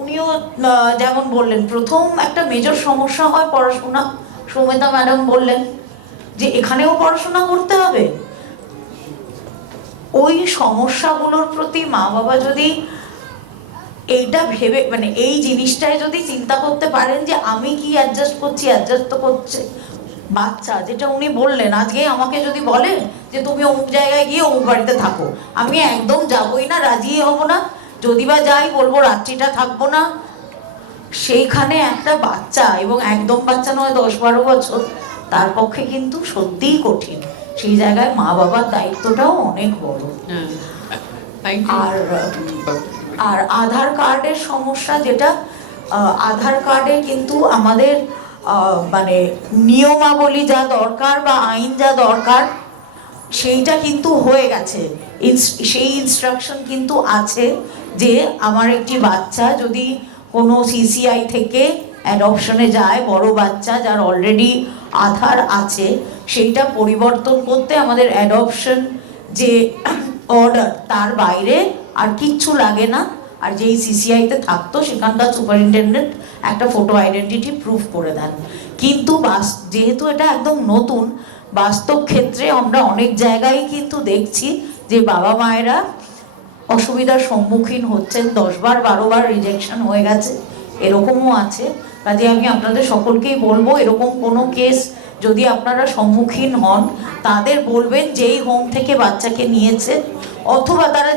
উনিও যেমন বললেন প্রথম একটা মেজর সমস্যা হয় পড়াশোনা। সৌমিতা ম্যাডাম বললেন যে এখানেও পড়াশোনা করতে হবে। ওই সমস্যাগুলোর প্রতি মা বাবা যদি এইটা ভেবে মানে এই জিনিসটাই যদি চিন্তা করতে পারেন যে আমি কি অ্যাডজাস্ট তো করছে বাচ্চা। যেটা উনি বললেন, আজকে আমাকে যদি বলে যে তুমি অমুক জায়গায় গিয়ে অমুক বাড়িতে থাকো, আমি একদম যাবই না, রাজিই হব না। যদি বা যাই বলবো রাত্রিটা থাকবো না। সেইখানে একটা বাচ্চা, এবং একদম বাচ্চা নয় 10-12 বছর, তার পক্ষে কিন্তু সত্যিই কঠিন। সেই জায়গায় মা বাবার দায়িত্বটাও অনেক বড়। আর আধার কার্ডের সমস্যা, যেটা আধার কার্ডে কিন্তু আমাদের মানে নিয়মাবলী যা দরকার বা আইন যা দরকার সেইটা কিন্তু হয়ে গেছে। সেই ইনস্ট্রাকশন কিন্তু আছে যে আমার একটি বাচ্চা যদি কোনো সিসিআই থেকে অ্যাডপশনে যায়, বড় বাচ্চা যার অলরেডি আধার আছে, সেইটা পরিবর্তন করতে আমাদের অ্যাডপশন যে অর্ডার তার বাইরে আর কিচ্ছু লাগে না। আর যেই সিসিআইতে থাকতো সেখানকার সুপারিনটেন্ডেন্ট একটা ফটো আইডেন্টিটি প্রুফ করে দেন। কিন্তু যেহেতু এটা একদম নতুন, বাস্তব ক্ষেত্রে আমরা অনেক জায়গায় কিন্তু দেখছি যে বাবা মায়েরা অসুবিধার সম্মুখীন হচ্ছেন, 10 বার 12 বার রিজেকশন হয়ে গেছে, এরকমও আছে। কাজে আমি আপনাদের সকলকেই বলবো, এরকম কোনো কেস যদি আপনারা সম্মুখীন হন, তাদের বলবেন যেই হোম থেকে বাচ্চাকে নিয়েছে অথবা তারা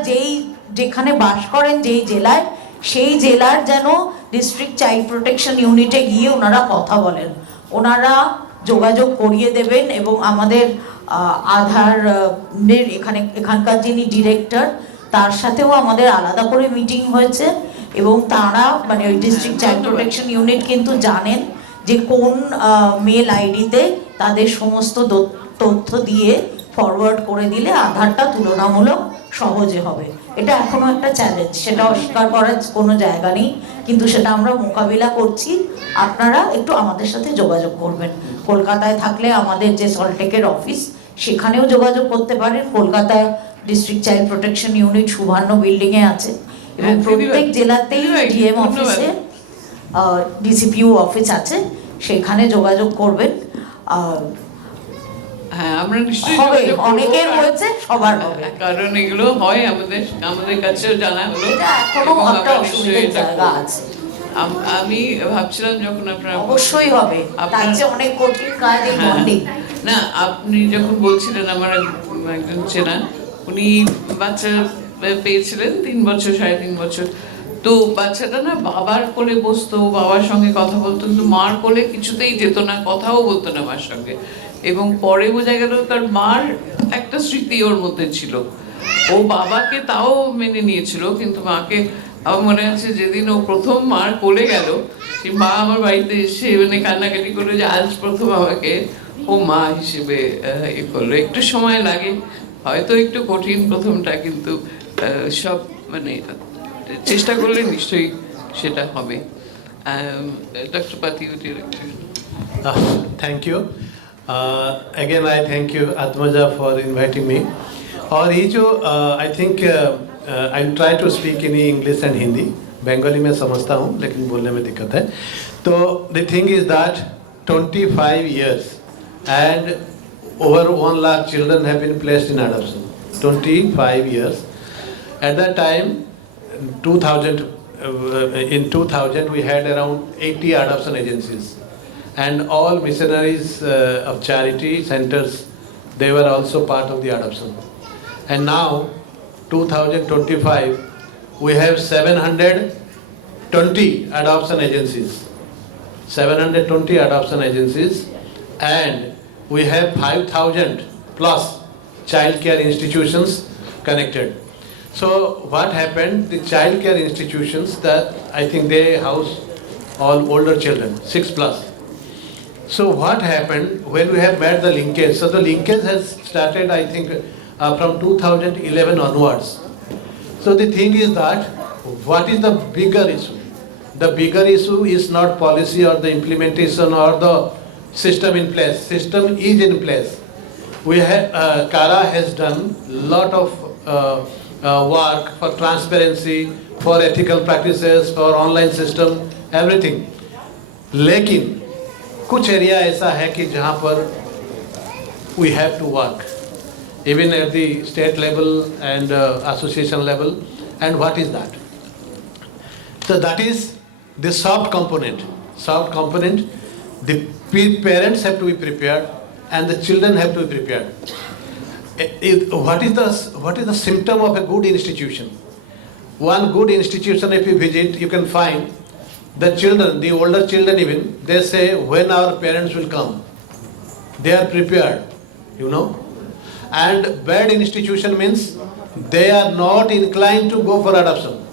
যেখানে বাস করেন যেই জেলায়, সেই জেলার যেন ডিস্ট্রিক্ট চাইল্ড প্রোটেকশন ইউনিটে গিয়ে ওনারা কথা বলেন, ওনারা যোগাযোগ করিয়ে দেবেন। এবং আমাদের আধারের এখানকার যিনি ডিরেক্টর, তার সাথেও আমাদের আলাদা করে মিটিং হয়েছে। এবং তারা মানে ওই ডিস্ট্রিক্ট চাইল্ড প্রোটেকশন ইউনিট কিন্তু জানেন যে কোন মেল আইডিতে তাদের সমস্ত তথ্য দিয়ে ফরওয়ার্ড করে দিলে আধারটা তুলনামূলক সহজে হবে। এটা এখনো একটা চ্যালেঞ্জ, সেটা অস্বীকার করার কোনো জায়গা নেই, কিন্তু সেটা আমরা মোকাবিলা করছি। আপনারা একটু আমাদের সাথে যোগাযোগ করবেন। কলকাতায় থাকলে আমাদের যে সল্টলেকের অফিস, সেখানেও যোগাযোগ করতে পারেন। Kolkata district child protection unit সুবর্ণ বিল্ডিংয়ে আছে, এবং প্রত্যেক জেলাতেই ডিএম অফিসে ডিসিপিউ অফিস আছে, সেখানে যোগাযোগ করবেন। হ্যাঁ, আমরা নিশ্চয়ই হবে, অনেকের হয়েছে, সবার হবে, কারণ এগুলো হয় আমাদের কাছেও জানা হলো। এখনো একটা অসুবিধার জায়গা আছে। আমি ভাবছিলাম যখন আপনারা অবশ্যই হবে, তার চেয়ে অনেক কঠিন কাজ এই বন্ডিং। না, আপনি যখন বলছিলেন, আমার একজন চেনা, উনি বাচ্চা পেয়েছিলেন 3 বছর 3.5 বছর। তো বাচ্চাটা না বাবার কোলে বসতো, বাবার সঙ্গে কথা বলতো, কিন্তু মার কোলে কিছুতেই যেত না, কথাও বলতো না মার সঙ্গে। এবং পরে বোঝা গেল তার মার একটা স্মৃতি ওর মধ্যে ছিল। ও বাবাকে তাও মেনে নিয়েছিল, কিন্তু মাকে আমার মনে আছে যেদিন ও প্রথম মার কোলে গেল, সেই মা আমার বাড়িতে এসে মানে কান্নাকাটি করলো যে আজ প্রথম আমাকে ও মা হিসেবে এ করলো। একটু সময় লাগে, হয়তো একটু কঠিন প্রথমটা, কিন্তু সব মানে চেষ্টা করলে নিশ্চয়ই সেটা হবে। ডক্টর পাতি, Thank you. Again, I thank you, Atmaja, for inviting me. और ये जो I think I try to speak in English and Hindi. Bengali में समझता हूँ लेकिन बोलने में दिक्कत है. तो the thing is that 25 years and over 1 lakh children have been placed in adoption. 25 years. At that time, 2000 we had around 80 adoption agencies. And all missionaries of charity centers, they were also part of the adoption. And now, 2025, we have 720 adoption agencies. 720 adoption agencies, and we have 5,000 plus child care institutions connected. So what happened? The child care institutions, that I think they house all older children, 6 plus. So what happened when we have made the linkage? So the linkage has started, I think, from 2011 onwards. So the thing is that, what is the bigger issue? The bigger issue is not policy or the implementation or the system in place. System is in place. We have, Kara has done lot of work for transparency, for ethical practices, for online system, everything. लेकिन कुछ area ऐसा है कि जहाँ पर we have to work, even at the state level and association level. And what is that? So that is the soft component. Soft component, the parents have to be prepared and the children have to be prepared. What is the symptom of a good institution? One good institution, if you visit, you can find the children, the older children even, they say, when our parents will come. They are prepared, you know. And bad institution means they are not inclined to go for adoption.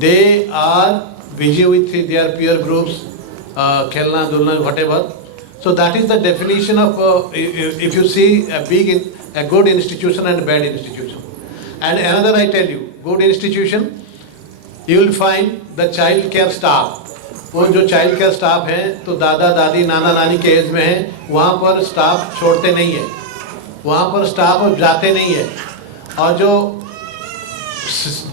They are busy with their peer groups, khelna, dulna, whatever. So that is the definition of, if you see a good institution and a bad institution. And another I tell you, good institution, you will find the child care staff. वो जो child care staff हैं तो दादा दादी नाना नानी के as में हैं, वहाँ पर स्टाफ छोड़ते नहीं है, वहाँ पर स्टाफ जाते नहीं है. और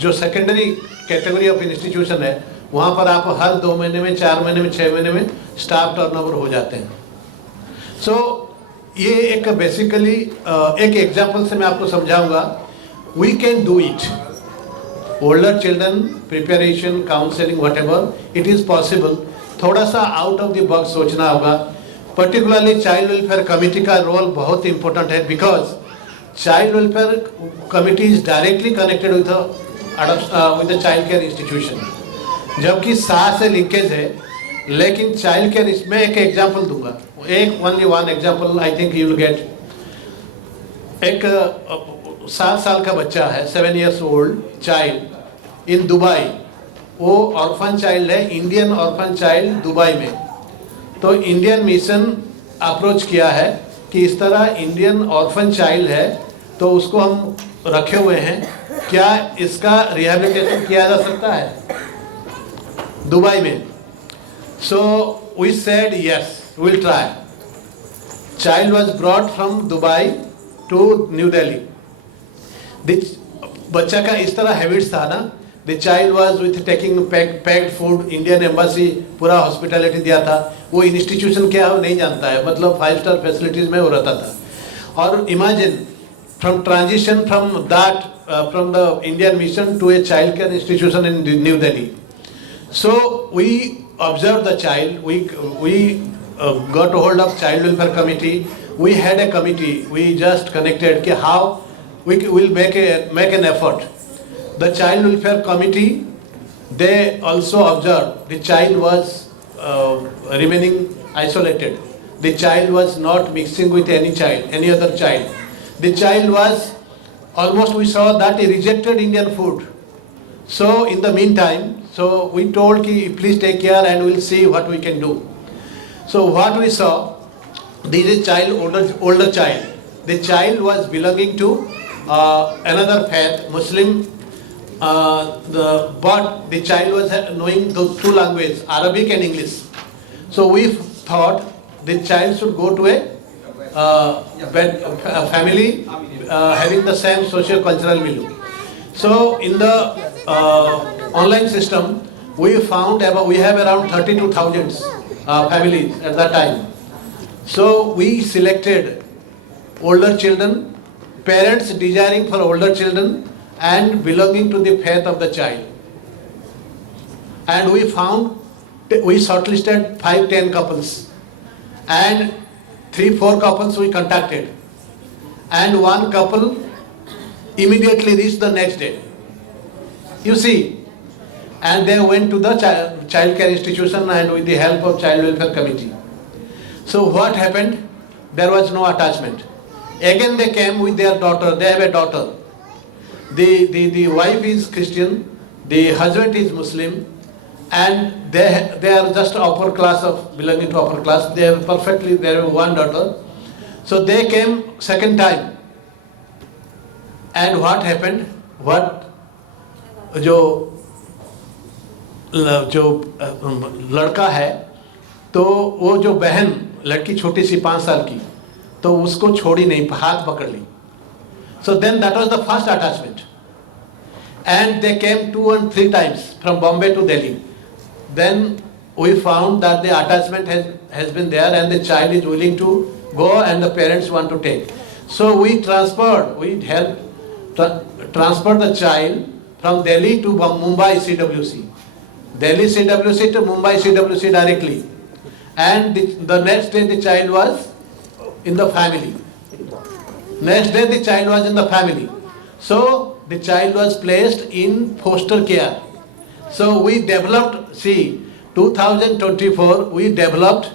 जो सेकेंडरी कैटेगरी ऑफ इंस्टीट्यूशन है, वहाँ पर आप हर 2 महीने में, 4 महीने में, 6 महीने में स्टाफ टर्नओवर हो जाते हैं. सो ये एक बेसिकली एक एग्जाम्पल से मैं आपको समझाऊंगा. We can do it. Older children, preparation, counseling, whatever, it is possible. थोड़ा सा आउट ऑफ द बॉक्स सोचना होगा. पर्टिकुलरली चाइल्ड वेलफेयर कमेटी का रोल बहुत इंपॉर्टेंट है, because child welfare committee is directly connected with the child care institution, जबकि साथ से लिंकेज है. लेकिन चाइल्ड केयर, इसमें एक एग्जाम्पल दूंगा, only one example I think you will get. एक 7 साल का बच्चा है, 7 years old child in Dubai. वो ऑर्फन चाइल्ड है, इंडियन ऑर्फन चाइल्ड दुबई में. तो इंडियन मिशन अप्रोच किया है कि इस तरह इंडियन ऑर्फन चाइल्ड है, तो उसको हम रखे हुए हैं, क्या इसका रिहेबिलिटेशन किया जा सकता है दुबई में? So we said yes, we will try. Child was brought from Dubai to New Delhi. बच्चा का इस तरह हैबिट्स था ना. The child was with taking packed food. Indian embassy पूरा हॉस्पिटैलिटी दिया था. वो इंस्टीट्यूशन क्या है वो नहीं जानता है, मतलब 5 स्टार फैसिलिटीज में वो रहता था. और imagine from transition from that from the Indian mission to a child care institution in New Delhi. So we observe the child. We got hold of child welfare committee. We had a committee. We just connected कि how we will make an effort. The child welfare committee, they also observed the child was remaining isolated. The child was not mixing with any other child. The child was almost we saw that he rejected Indian food. So in the meantime, so we told ki please take care and we'll see what we can do. So what we saw, this is child, older child. The child was belonging to another faith, Muslim, but the child was knowing those two languages, Arabic and English. So we thought the child should go to a family having the same socio-cultural milieu. So in the online system, we found we have around 32,000 families at that time. So we selected older children, parents desiring for older children and belonging to the faith of the child. And we shortlisted 5-10 couples and 3-4 couples we contacted. And one couple immediately reached the next day. You see, and they went to the child care institution and with the help of child welfare committee. So what happened? There was no attachment. Again they came with their daughter, they have a daughter. The wife is Christian, the husband is Muslim, and they are just upper class of belonging to upper class. They have one daughter. So they came second time. And what happened? जो लड़का है तो वो जो बहन लड़की छोटी सी 5 साल की तो उसको छोड़ी नहीं, हाथ पकड़ ली. So then that was the first attachment. And they came 2 and 3 times from Bombay to Delhi. Then we found that the attachment has been there and the child is willing to go and the parents want to take. So we helped transfer the child from Delhi to Mumbai CWC. Delhi CWC to Mumbai CWC directly. And the next day the child was in the family. So the child was placed in foster care. So we developed, 2024 we developed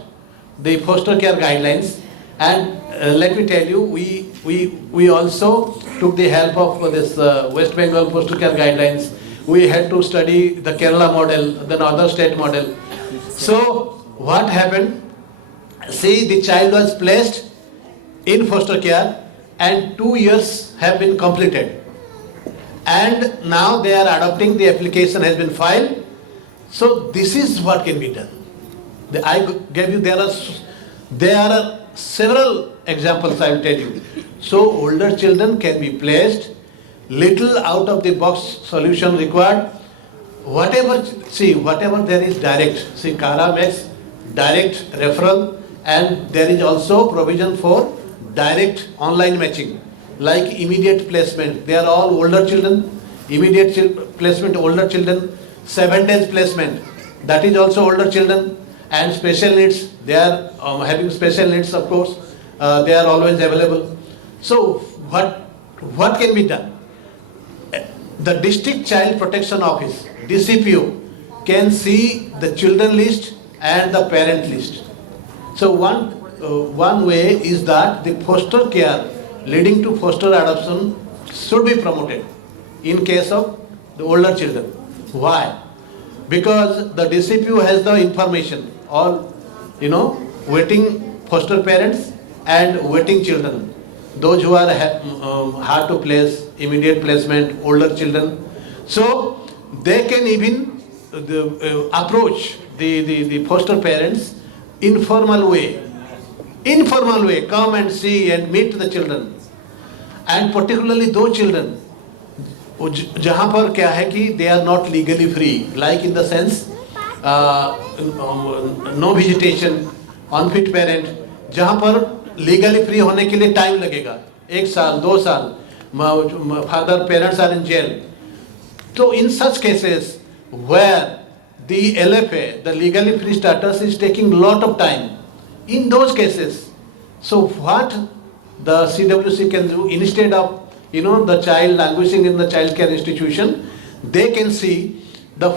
the foster care guidelines, and let me tell you, we also took the help of this West Bengal foster care guidelines. We had to study the Kerala model, then other state model. So what happened? The child was placed in foster care and 2 years have been completed. And now they are adopting, the application has been filed. So this is what can be done. I gave you, there are several examples I will tell you. So older children can be placed, little out of the box solution required. Whatever there is direct. CARA makes direct referral, and there is also provision for direct online matching, like immediate placement. They are all older children, immediate placement, older children, 7 days placement, that is also older children, and special needs. They are having special needs, of course, they are always available. So what can be done? The District Child Protection Office, DCPO, can see the children list and the parent list. So one way is that the foster care leading to foster adoption should be promoted in case of the older children. Why? Because the DCPO has the information, all, waiting foster parents and waiting children, those who are hard to place, immediate placement, older children. So they can even approach the foster parents informal way, come and see and meet the children, and particularly those children जहाँ पर क्या है कि they are not legally free, like in the sense no visitation, unfit parent, जहाँ पर legally free होने के लिए time लगेगा, 1 साल 2 साल, father parents are in jail. So in such cases where the LFA, the legally free status, is taking lot of time, in those cases, so what the CWC can do, instead of the child languishing in the child care institution, they can select the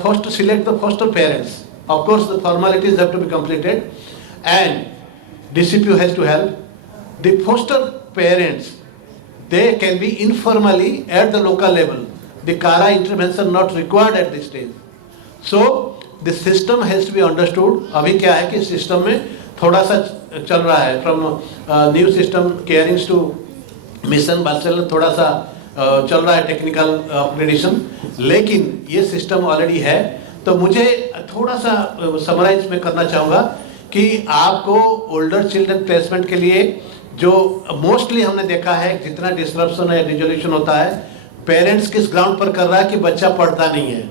foster parents. Of course, the formalities have to be completed, and DCPO has to help. The foster parents, they can be informally at the local level. The CARA intervention not required at this stage. So the system has to be understood. अभी क्या है कि system में थोड़ा सा चल रहा है from new system carings to mission बादशाह थोड़ा सा चल रहा है टेक्निकल अपग्रेडेशन, लेकिन ये सिस्टम ऑलरेडी है. तो मुझे थोड़ा सा समराइज में करना चाहूँगा कि आपको ओल्डर चिल्ड्रन प्लेसमेंट के लिए जो मोस्टली हमने देखा है जितना डिस्ट्रप्शन है रिजोल्यूशन होता है, पेरेंट्स किस ग्राउंड पर कर रहा है कि बच्चा पढ़ता नहीं है,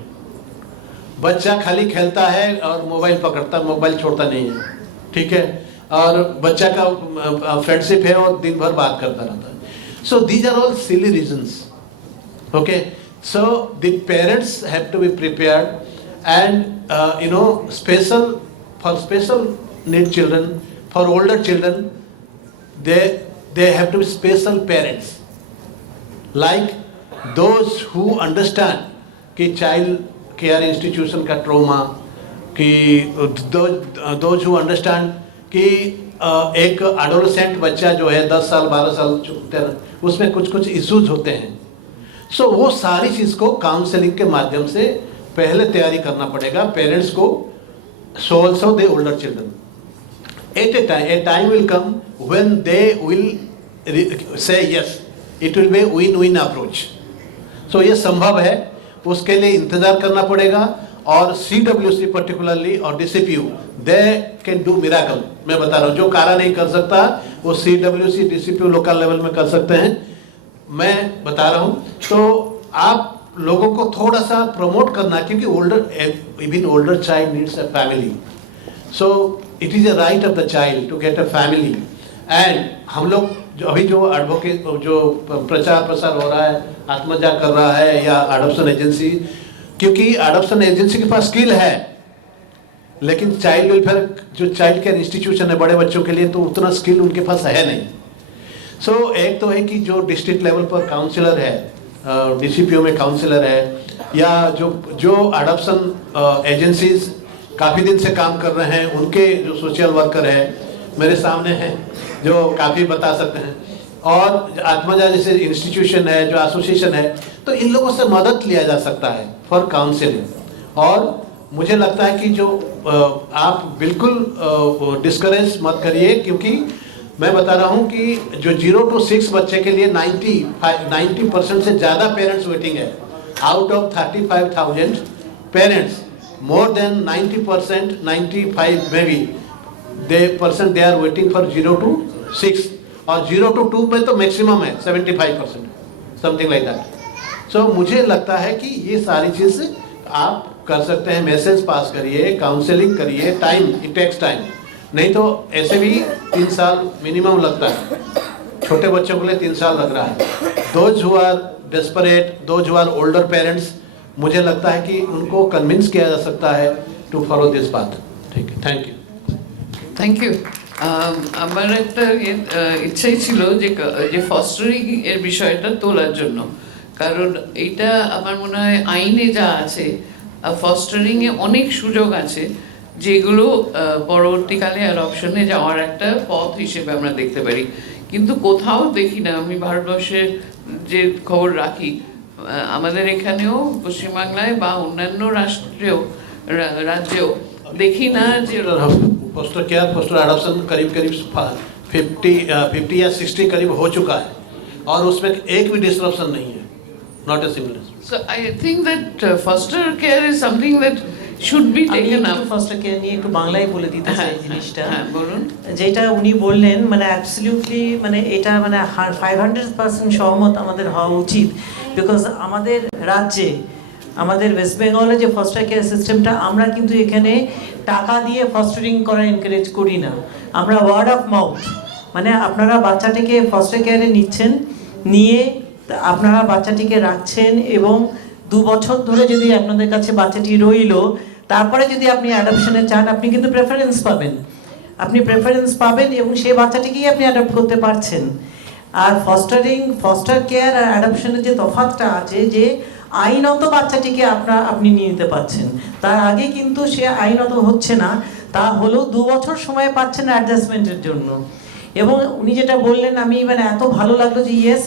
बच्चा खाली खेलता है और मोबाइल पकड़ता है, मोबाइल छोड़ता नहीं है, ठीक है, और बच्चा का फ्रेंडशिप है और दिन भर बात करता रहता है. So these are all silly reasons. Okay, so the parents have to be prepared, and special for special need children, for older children, they have to be special parents, like those who understand कि child care institution का trauma, कि those who understand कि एक adolescent बच्चा जो है 10 साल 12 साल उसमें कुछ इश्यूज होते हैं. सो वो सारी चीज़ को काउंसलिंग के माध्यम से पहले तैयारी करना पड़ेगा पेरेंट्स को. So also they older children at a time will come when they will say yes, it will be win win approach. So ये संभव है, उसके लिए इंतज़ार करना पड़ेगा. और CWC पर्टिकुलरली और DCPU they can do miracle. मैं बता रहा हूँ, जो कारा नहीं कर सकता वो CWC DCPU लोकल लेवल में कर सकते हैं. मैं बता रहा हूँ, तो आप लोगों को थोड़ा सा प्रमोट करना, क्योंकि even older child needs a family. So it is a right of the child to get a family. And हम लोग जो एडवोकेट जो प्रचार प्रसार हो रहा है, आत्मजा कर रहा है या अडॉप्शन एजेंसी, क्योंकि अडॉप्शन एजेंसी के पास स्किल है, लेकिन चाइल्ड वेलफेयर जो चाइल्ड केयर इंस्टीट्यूशन है बड़े बच्चों के लिए, तो उतना स्किल उनके पास है नहीं. सो एक तो है कि जो डिस्ट्रिक्ट लेवल पर काउंसलर है, DCPO में काउंसलर है, या जो अडॉप्शन एजेंसीज काफ़ी दिन से काम कर रहे हैं, उनके जो सोशल वर्कर है मेरे सामने हैं जो काफ़ी बता सकते हैं, और आत्मजा जैसे इंस्टीट्यूशन है, जो एसोसिएशन है, तो इन लोगों से मदद लिया जा सकता है फॉर काउंसलिंग. और मुझे लगता है कि जो आप बिल्कुल डिस्करेज मत करिए, क्योंकि मैं बता रहा हूँ कि जो 0 to 6 बच्चे के लिए 90% से ज़्यादा पेरेंट्स वेटिंग है. Out of 35,000 parents, more than 90%, 95 maybe they are waiting for 0 to 6, और 0 to 2 में तो मैक्सिमम है 75%, समथिंग लाइक दैट. सो मुझे लगता है कि ये सारी चीज़ आप कर सकते हैं. मैसेज पास करिए, काउंसलिंग करिए. Time, it takes time. नहीं तो ऐसे भी 3 साल मिनिमम लगता है, छोटे बच्चों के लिए 3 साल लग रहा है. Those who are desperate, those who are older parents, मुझे लगता है कि उनको कन्विंस किया जा सकता है टू फॉलो दिस पाथ. ठीक है, थैंक यू. Thank you. আমার একটা ইচ্ছাই ছিল যে ফস্টারিং এর বিষয়টা তোলার জন্য, কারণ এইটা আমার মনে হয় আইনে যা আছে, ফস্টারিংয়ে অনেক সুযোগ আছে যেগুলো পরবর্তীকালে অ্যাডপশনে যাওয়ার একটা পথ হিসেবে আমরা দেখতে পারি. কিন্তু কোথাও দেখি না, আমি ভারতবর্ষের যে খবর রাখি, আমাদের এখানেও পশ্চিমবাংলায় বা অন্যান্য রাজ্যেও দেখি না যে फोस्टर केयर, फोस्टर एडॉप्शन करीब 50 या 60 करीब हो चुका है, और उसमें एक भी डिस्ट्रप्शन नहीं है, not a single. So I think that foster care is something that should be taken up. Foster care নিয়ে একটু বাংলায় বলে দিতে চাই জিনিসটা. হ্যাঁ, বলুন. যেটা উনি বললেন, মানে অ্যাবসলিউটলি, মানে এটা মানে 500% সহমত আমাদের হওয়া উচিত. বিকজ আমাদের রাজ্যে, আমাদের ওয়েস্ট বেঙ্গলে যে ফস্টার কেয়ার সিস্টেমটা, আমরা কিন্তু এখানে টাকা দিয়ে ফস্টারিং করা এনকারেজ করি না. আমরা ওয়ার্ড অফ মাউথ, মানে আপনারা বাচ্চাটিকে ফস্টার কেয়ারে নিচ্ছেন, নিয়ে আপনারা বাচ্চাটিকে রাখছেন, এবং 2 বছর ধরে যদি আপনাদের কাছে বাচ্চাটি রইল, তারপরে যদি আপনি অ্যাডপশনে চান, আপনি কিন্তু প্রেফারেন্স পাবেন, এবং সেই বাচ্চাটিকেই আপনি অ্যাডপ্ট করতে পারছেন. আর ফস্টার কেয়ার আর অ্যাডপশনের যে তফাৎটা আছে, যে আইনত বাচ্চাটিকে আপনি নিয়ে নিতে পারছেন, তার আগে কিন্তু সে আইনত হচ্ছে না. তা হলেও 2 বছর সময় পাচ্ছেন অ্যাডজাস্টমেন্টের জন্য. এবং উনি যেটা বললেন, আমি মানে এত ভালো লাগলো যে ইয়েস,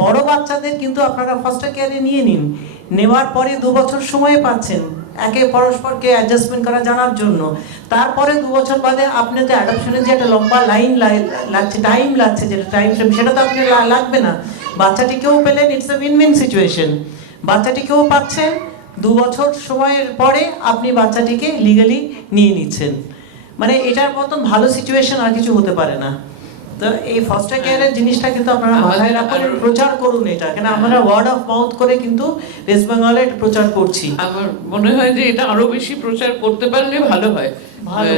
বড় বাচ্চাদের কিন্তু আপনারা ফস্টার কেয়ারে নিয়ে নিন, নেওয়ার পরে 2 বছর সময় পাচ্ছেন একে পরস্পরকে অ্যাডজাস্টমেন্ট করা জানার জন্য। তারপরে 2 বছর বাদে আপনার যে অ্যাডপশনের যে একটা লম্বা লাইন লাগছে, টাইম লাগছে, যেটা টাইম ফ্রেম, সেটা তো আপনি লাগবে না। বাচ্চাটিকেও পেলেন, it's a win win situation. বাচ্চাটিকেও পাচ্ছেন, 2 বছর সময়ের পরে আপনি বাচ্চাটিকে লিগালি নিয়ে নিচ্ছেন। মানে এটার মতন ভালো সিচুয়েশন আর কিছু হতে পারে না। তো এই ফস্টার কেয়ারের জিনিসটা কিন্তু আপনারা মাথায় রাখুন, প্রচার করুন এটা, কেন আমরা ওয়ার্ড অফ মাউথ করে কিন্তু ওয়েস্ট বেঙ্গলে এটা প্রচার করছি। আমার মনে হয় যে এটা আরো বেশি প্রচার করতে পারলে ভালো হয়। ভালো।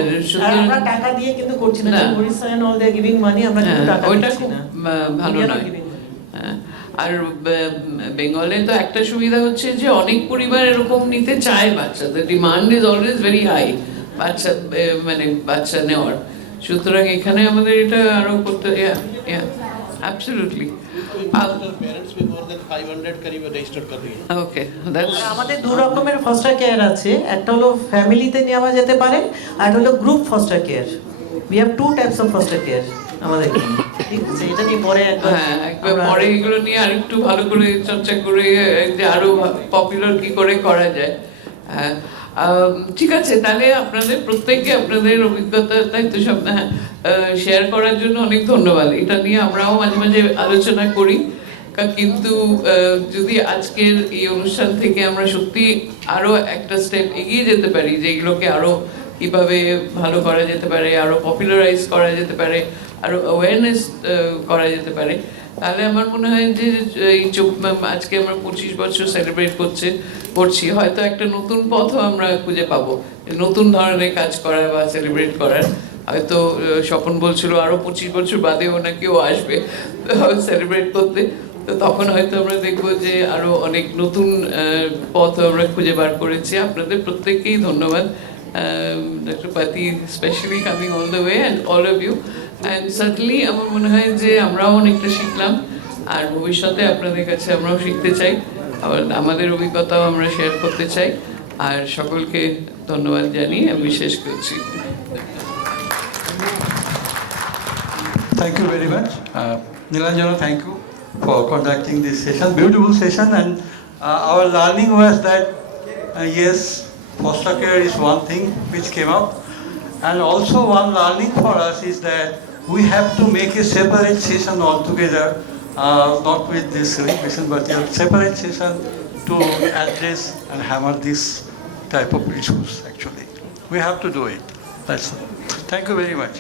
আর আমরা টাকা দিয়ে কিন্তু করছি না, Odisha and all they are giving money, আমরা কিন্তু টাকা ওইটা দিচ্ছি খুব না, ভালো নয়। হ্যাঁ, আর বেঙ্গলে তো একটা সুবিধা হচ্ছে যে অনেক পরিবার এরকম নিতে চায় বাচ্চা, the demand is always very high বাচ্চা, মানে বাচ্চা নেওয়ার। সুতরাং এখানে আমাদের এটা আরো করতে, অ্যাবসলিউটলি। parents में more than 500 करीब registered कर दिए। ওকে, দ্যাটস আমাদের 2 রকমের ফস্টার কেয়ার আছে, একটা হলো ফ্যামিলিতে নেওয়া যেতে পারে, আর একটা হলো group foster care. We have 2 types of foster care আমাদের এখানে। ঠিক আছে, এটা নিয়ে পরে একবার পরে এগুলো নিয়ে আরেকটু ভালো করে চর্চা করে যে আরো পপুলার কি করে করা যায়। হ্যাঁ, ঠিক আছে, তাহলে আপনাদের প্রত্যেককে আপনাদের অভিজ্ঞতা দায়িত্ব সব শেয়ার করার জন্য অনেক ধন্যবাদ। এটা নিয়ে আমরাও মাঝে মাঝে আলোচনা করি, কিন্তু যদি আজকের এই অনুষ্ঠান থেকে আমরা সত্যি আরো একটা স্টেপ এগিয়ে যেতে পারি, যে এগুলোকে আরো কিভাবে ভালো করা যেতে পারে, আরো পপুলারাইজ করা যেতে পারে, আরো অ্যাওয়ারনেস করা যেতে পারে, তাহলে আমার মনে হয় যে এই আজকে আমরা 25 বছর সেলিব্রেট করছি, হয়তো একটা নতুন পথও আমরা খুঁজে পাবো, নতুন ধরনের কাজ করার বা সেলিব্রেট করার। হয়তো স্বপন বলছিল আরো 25 বছর বাদেও নাকি ও আসবে সেলিব্রেট করতে, তো তখন হয়তো আমরা দেখবো যে আরো অনেক নতুন পথ আমরা খুঁজে বার করেছি। আপনাদের প্রত্যেককেই ধন্যবাদ, doctor Pati specially coming all the way, and all of you. And certainly আমার মনে হয় যে আমরাও অনেকটা শিখলাম, আর ভবিষ্যতে আপনাদের কাছে আমরাও শিখতে চাই, আবার আমাদের অভিজ্ঞতাও আমরা শেয়ার করতে চাই। আর সকলকে ধন্যবাদ জানিয়ে আমি শেষ করছি। Thank you very much. Nilanjana, thank you for conducting this session, beautiful session, and our learning was that yes, foster care is one thing which came up, and also one learning for us is that we have to make a separate session altogether, not with this revision, but a separate session to address and hammer this type of issues. Actually, we have to do it. That's all. Thank you very much.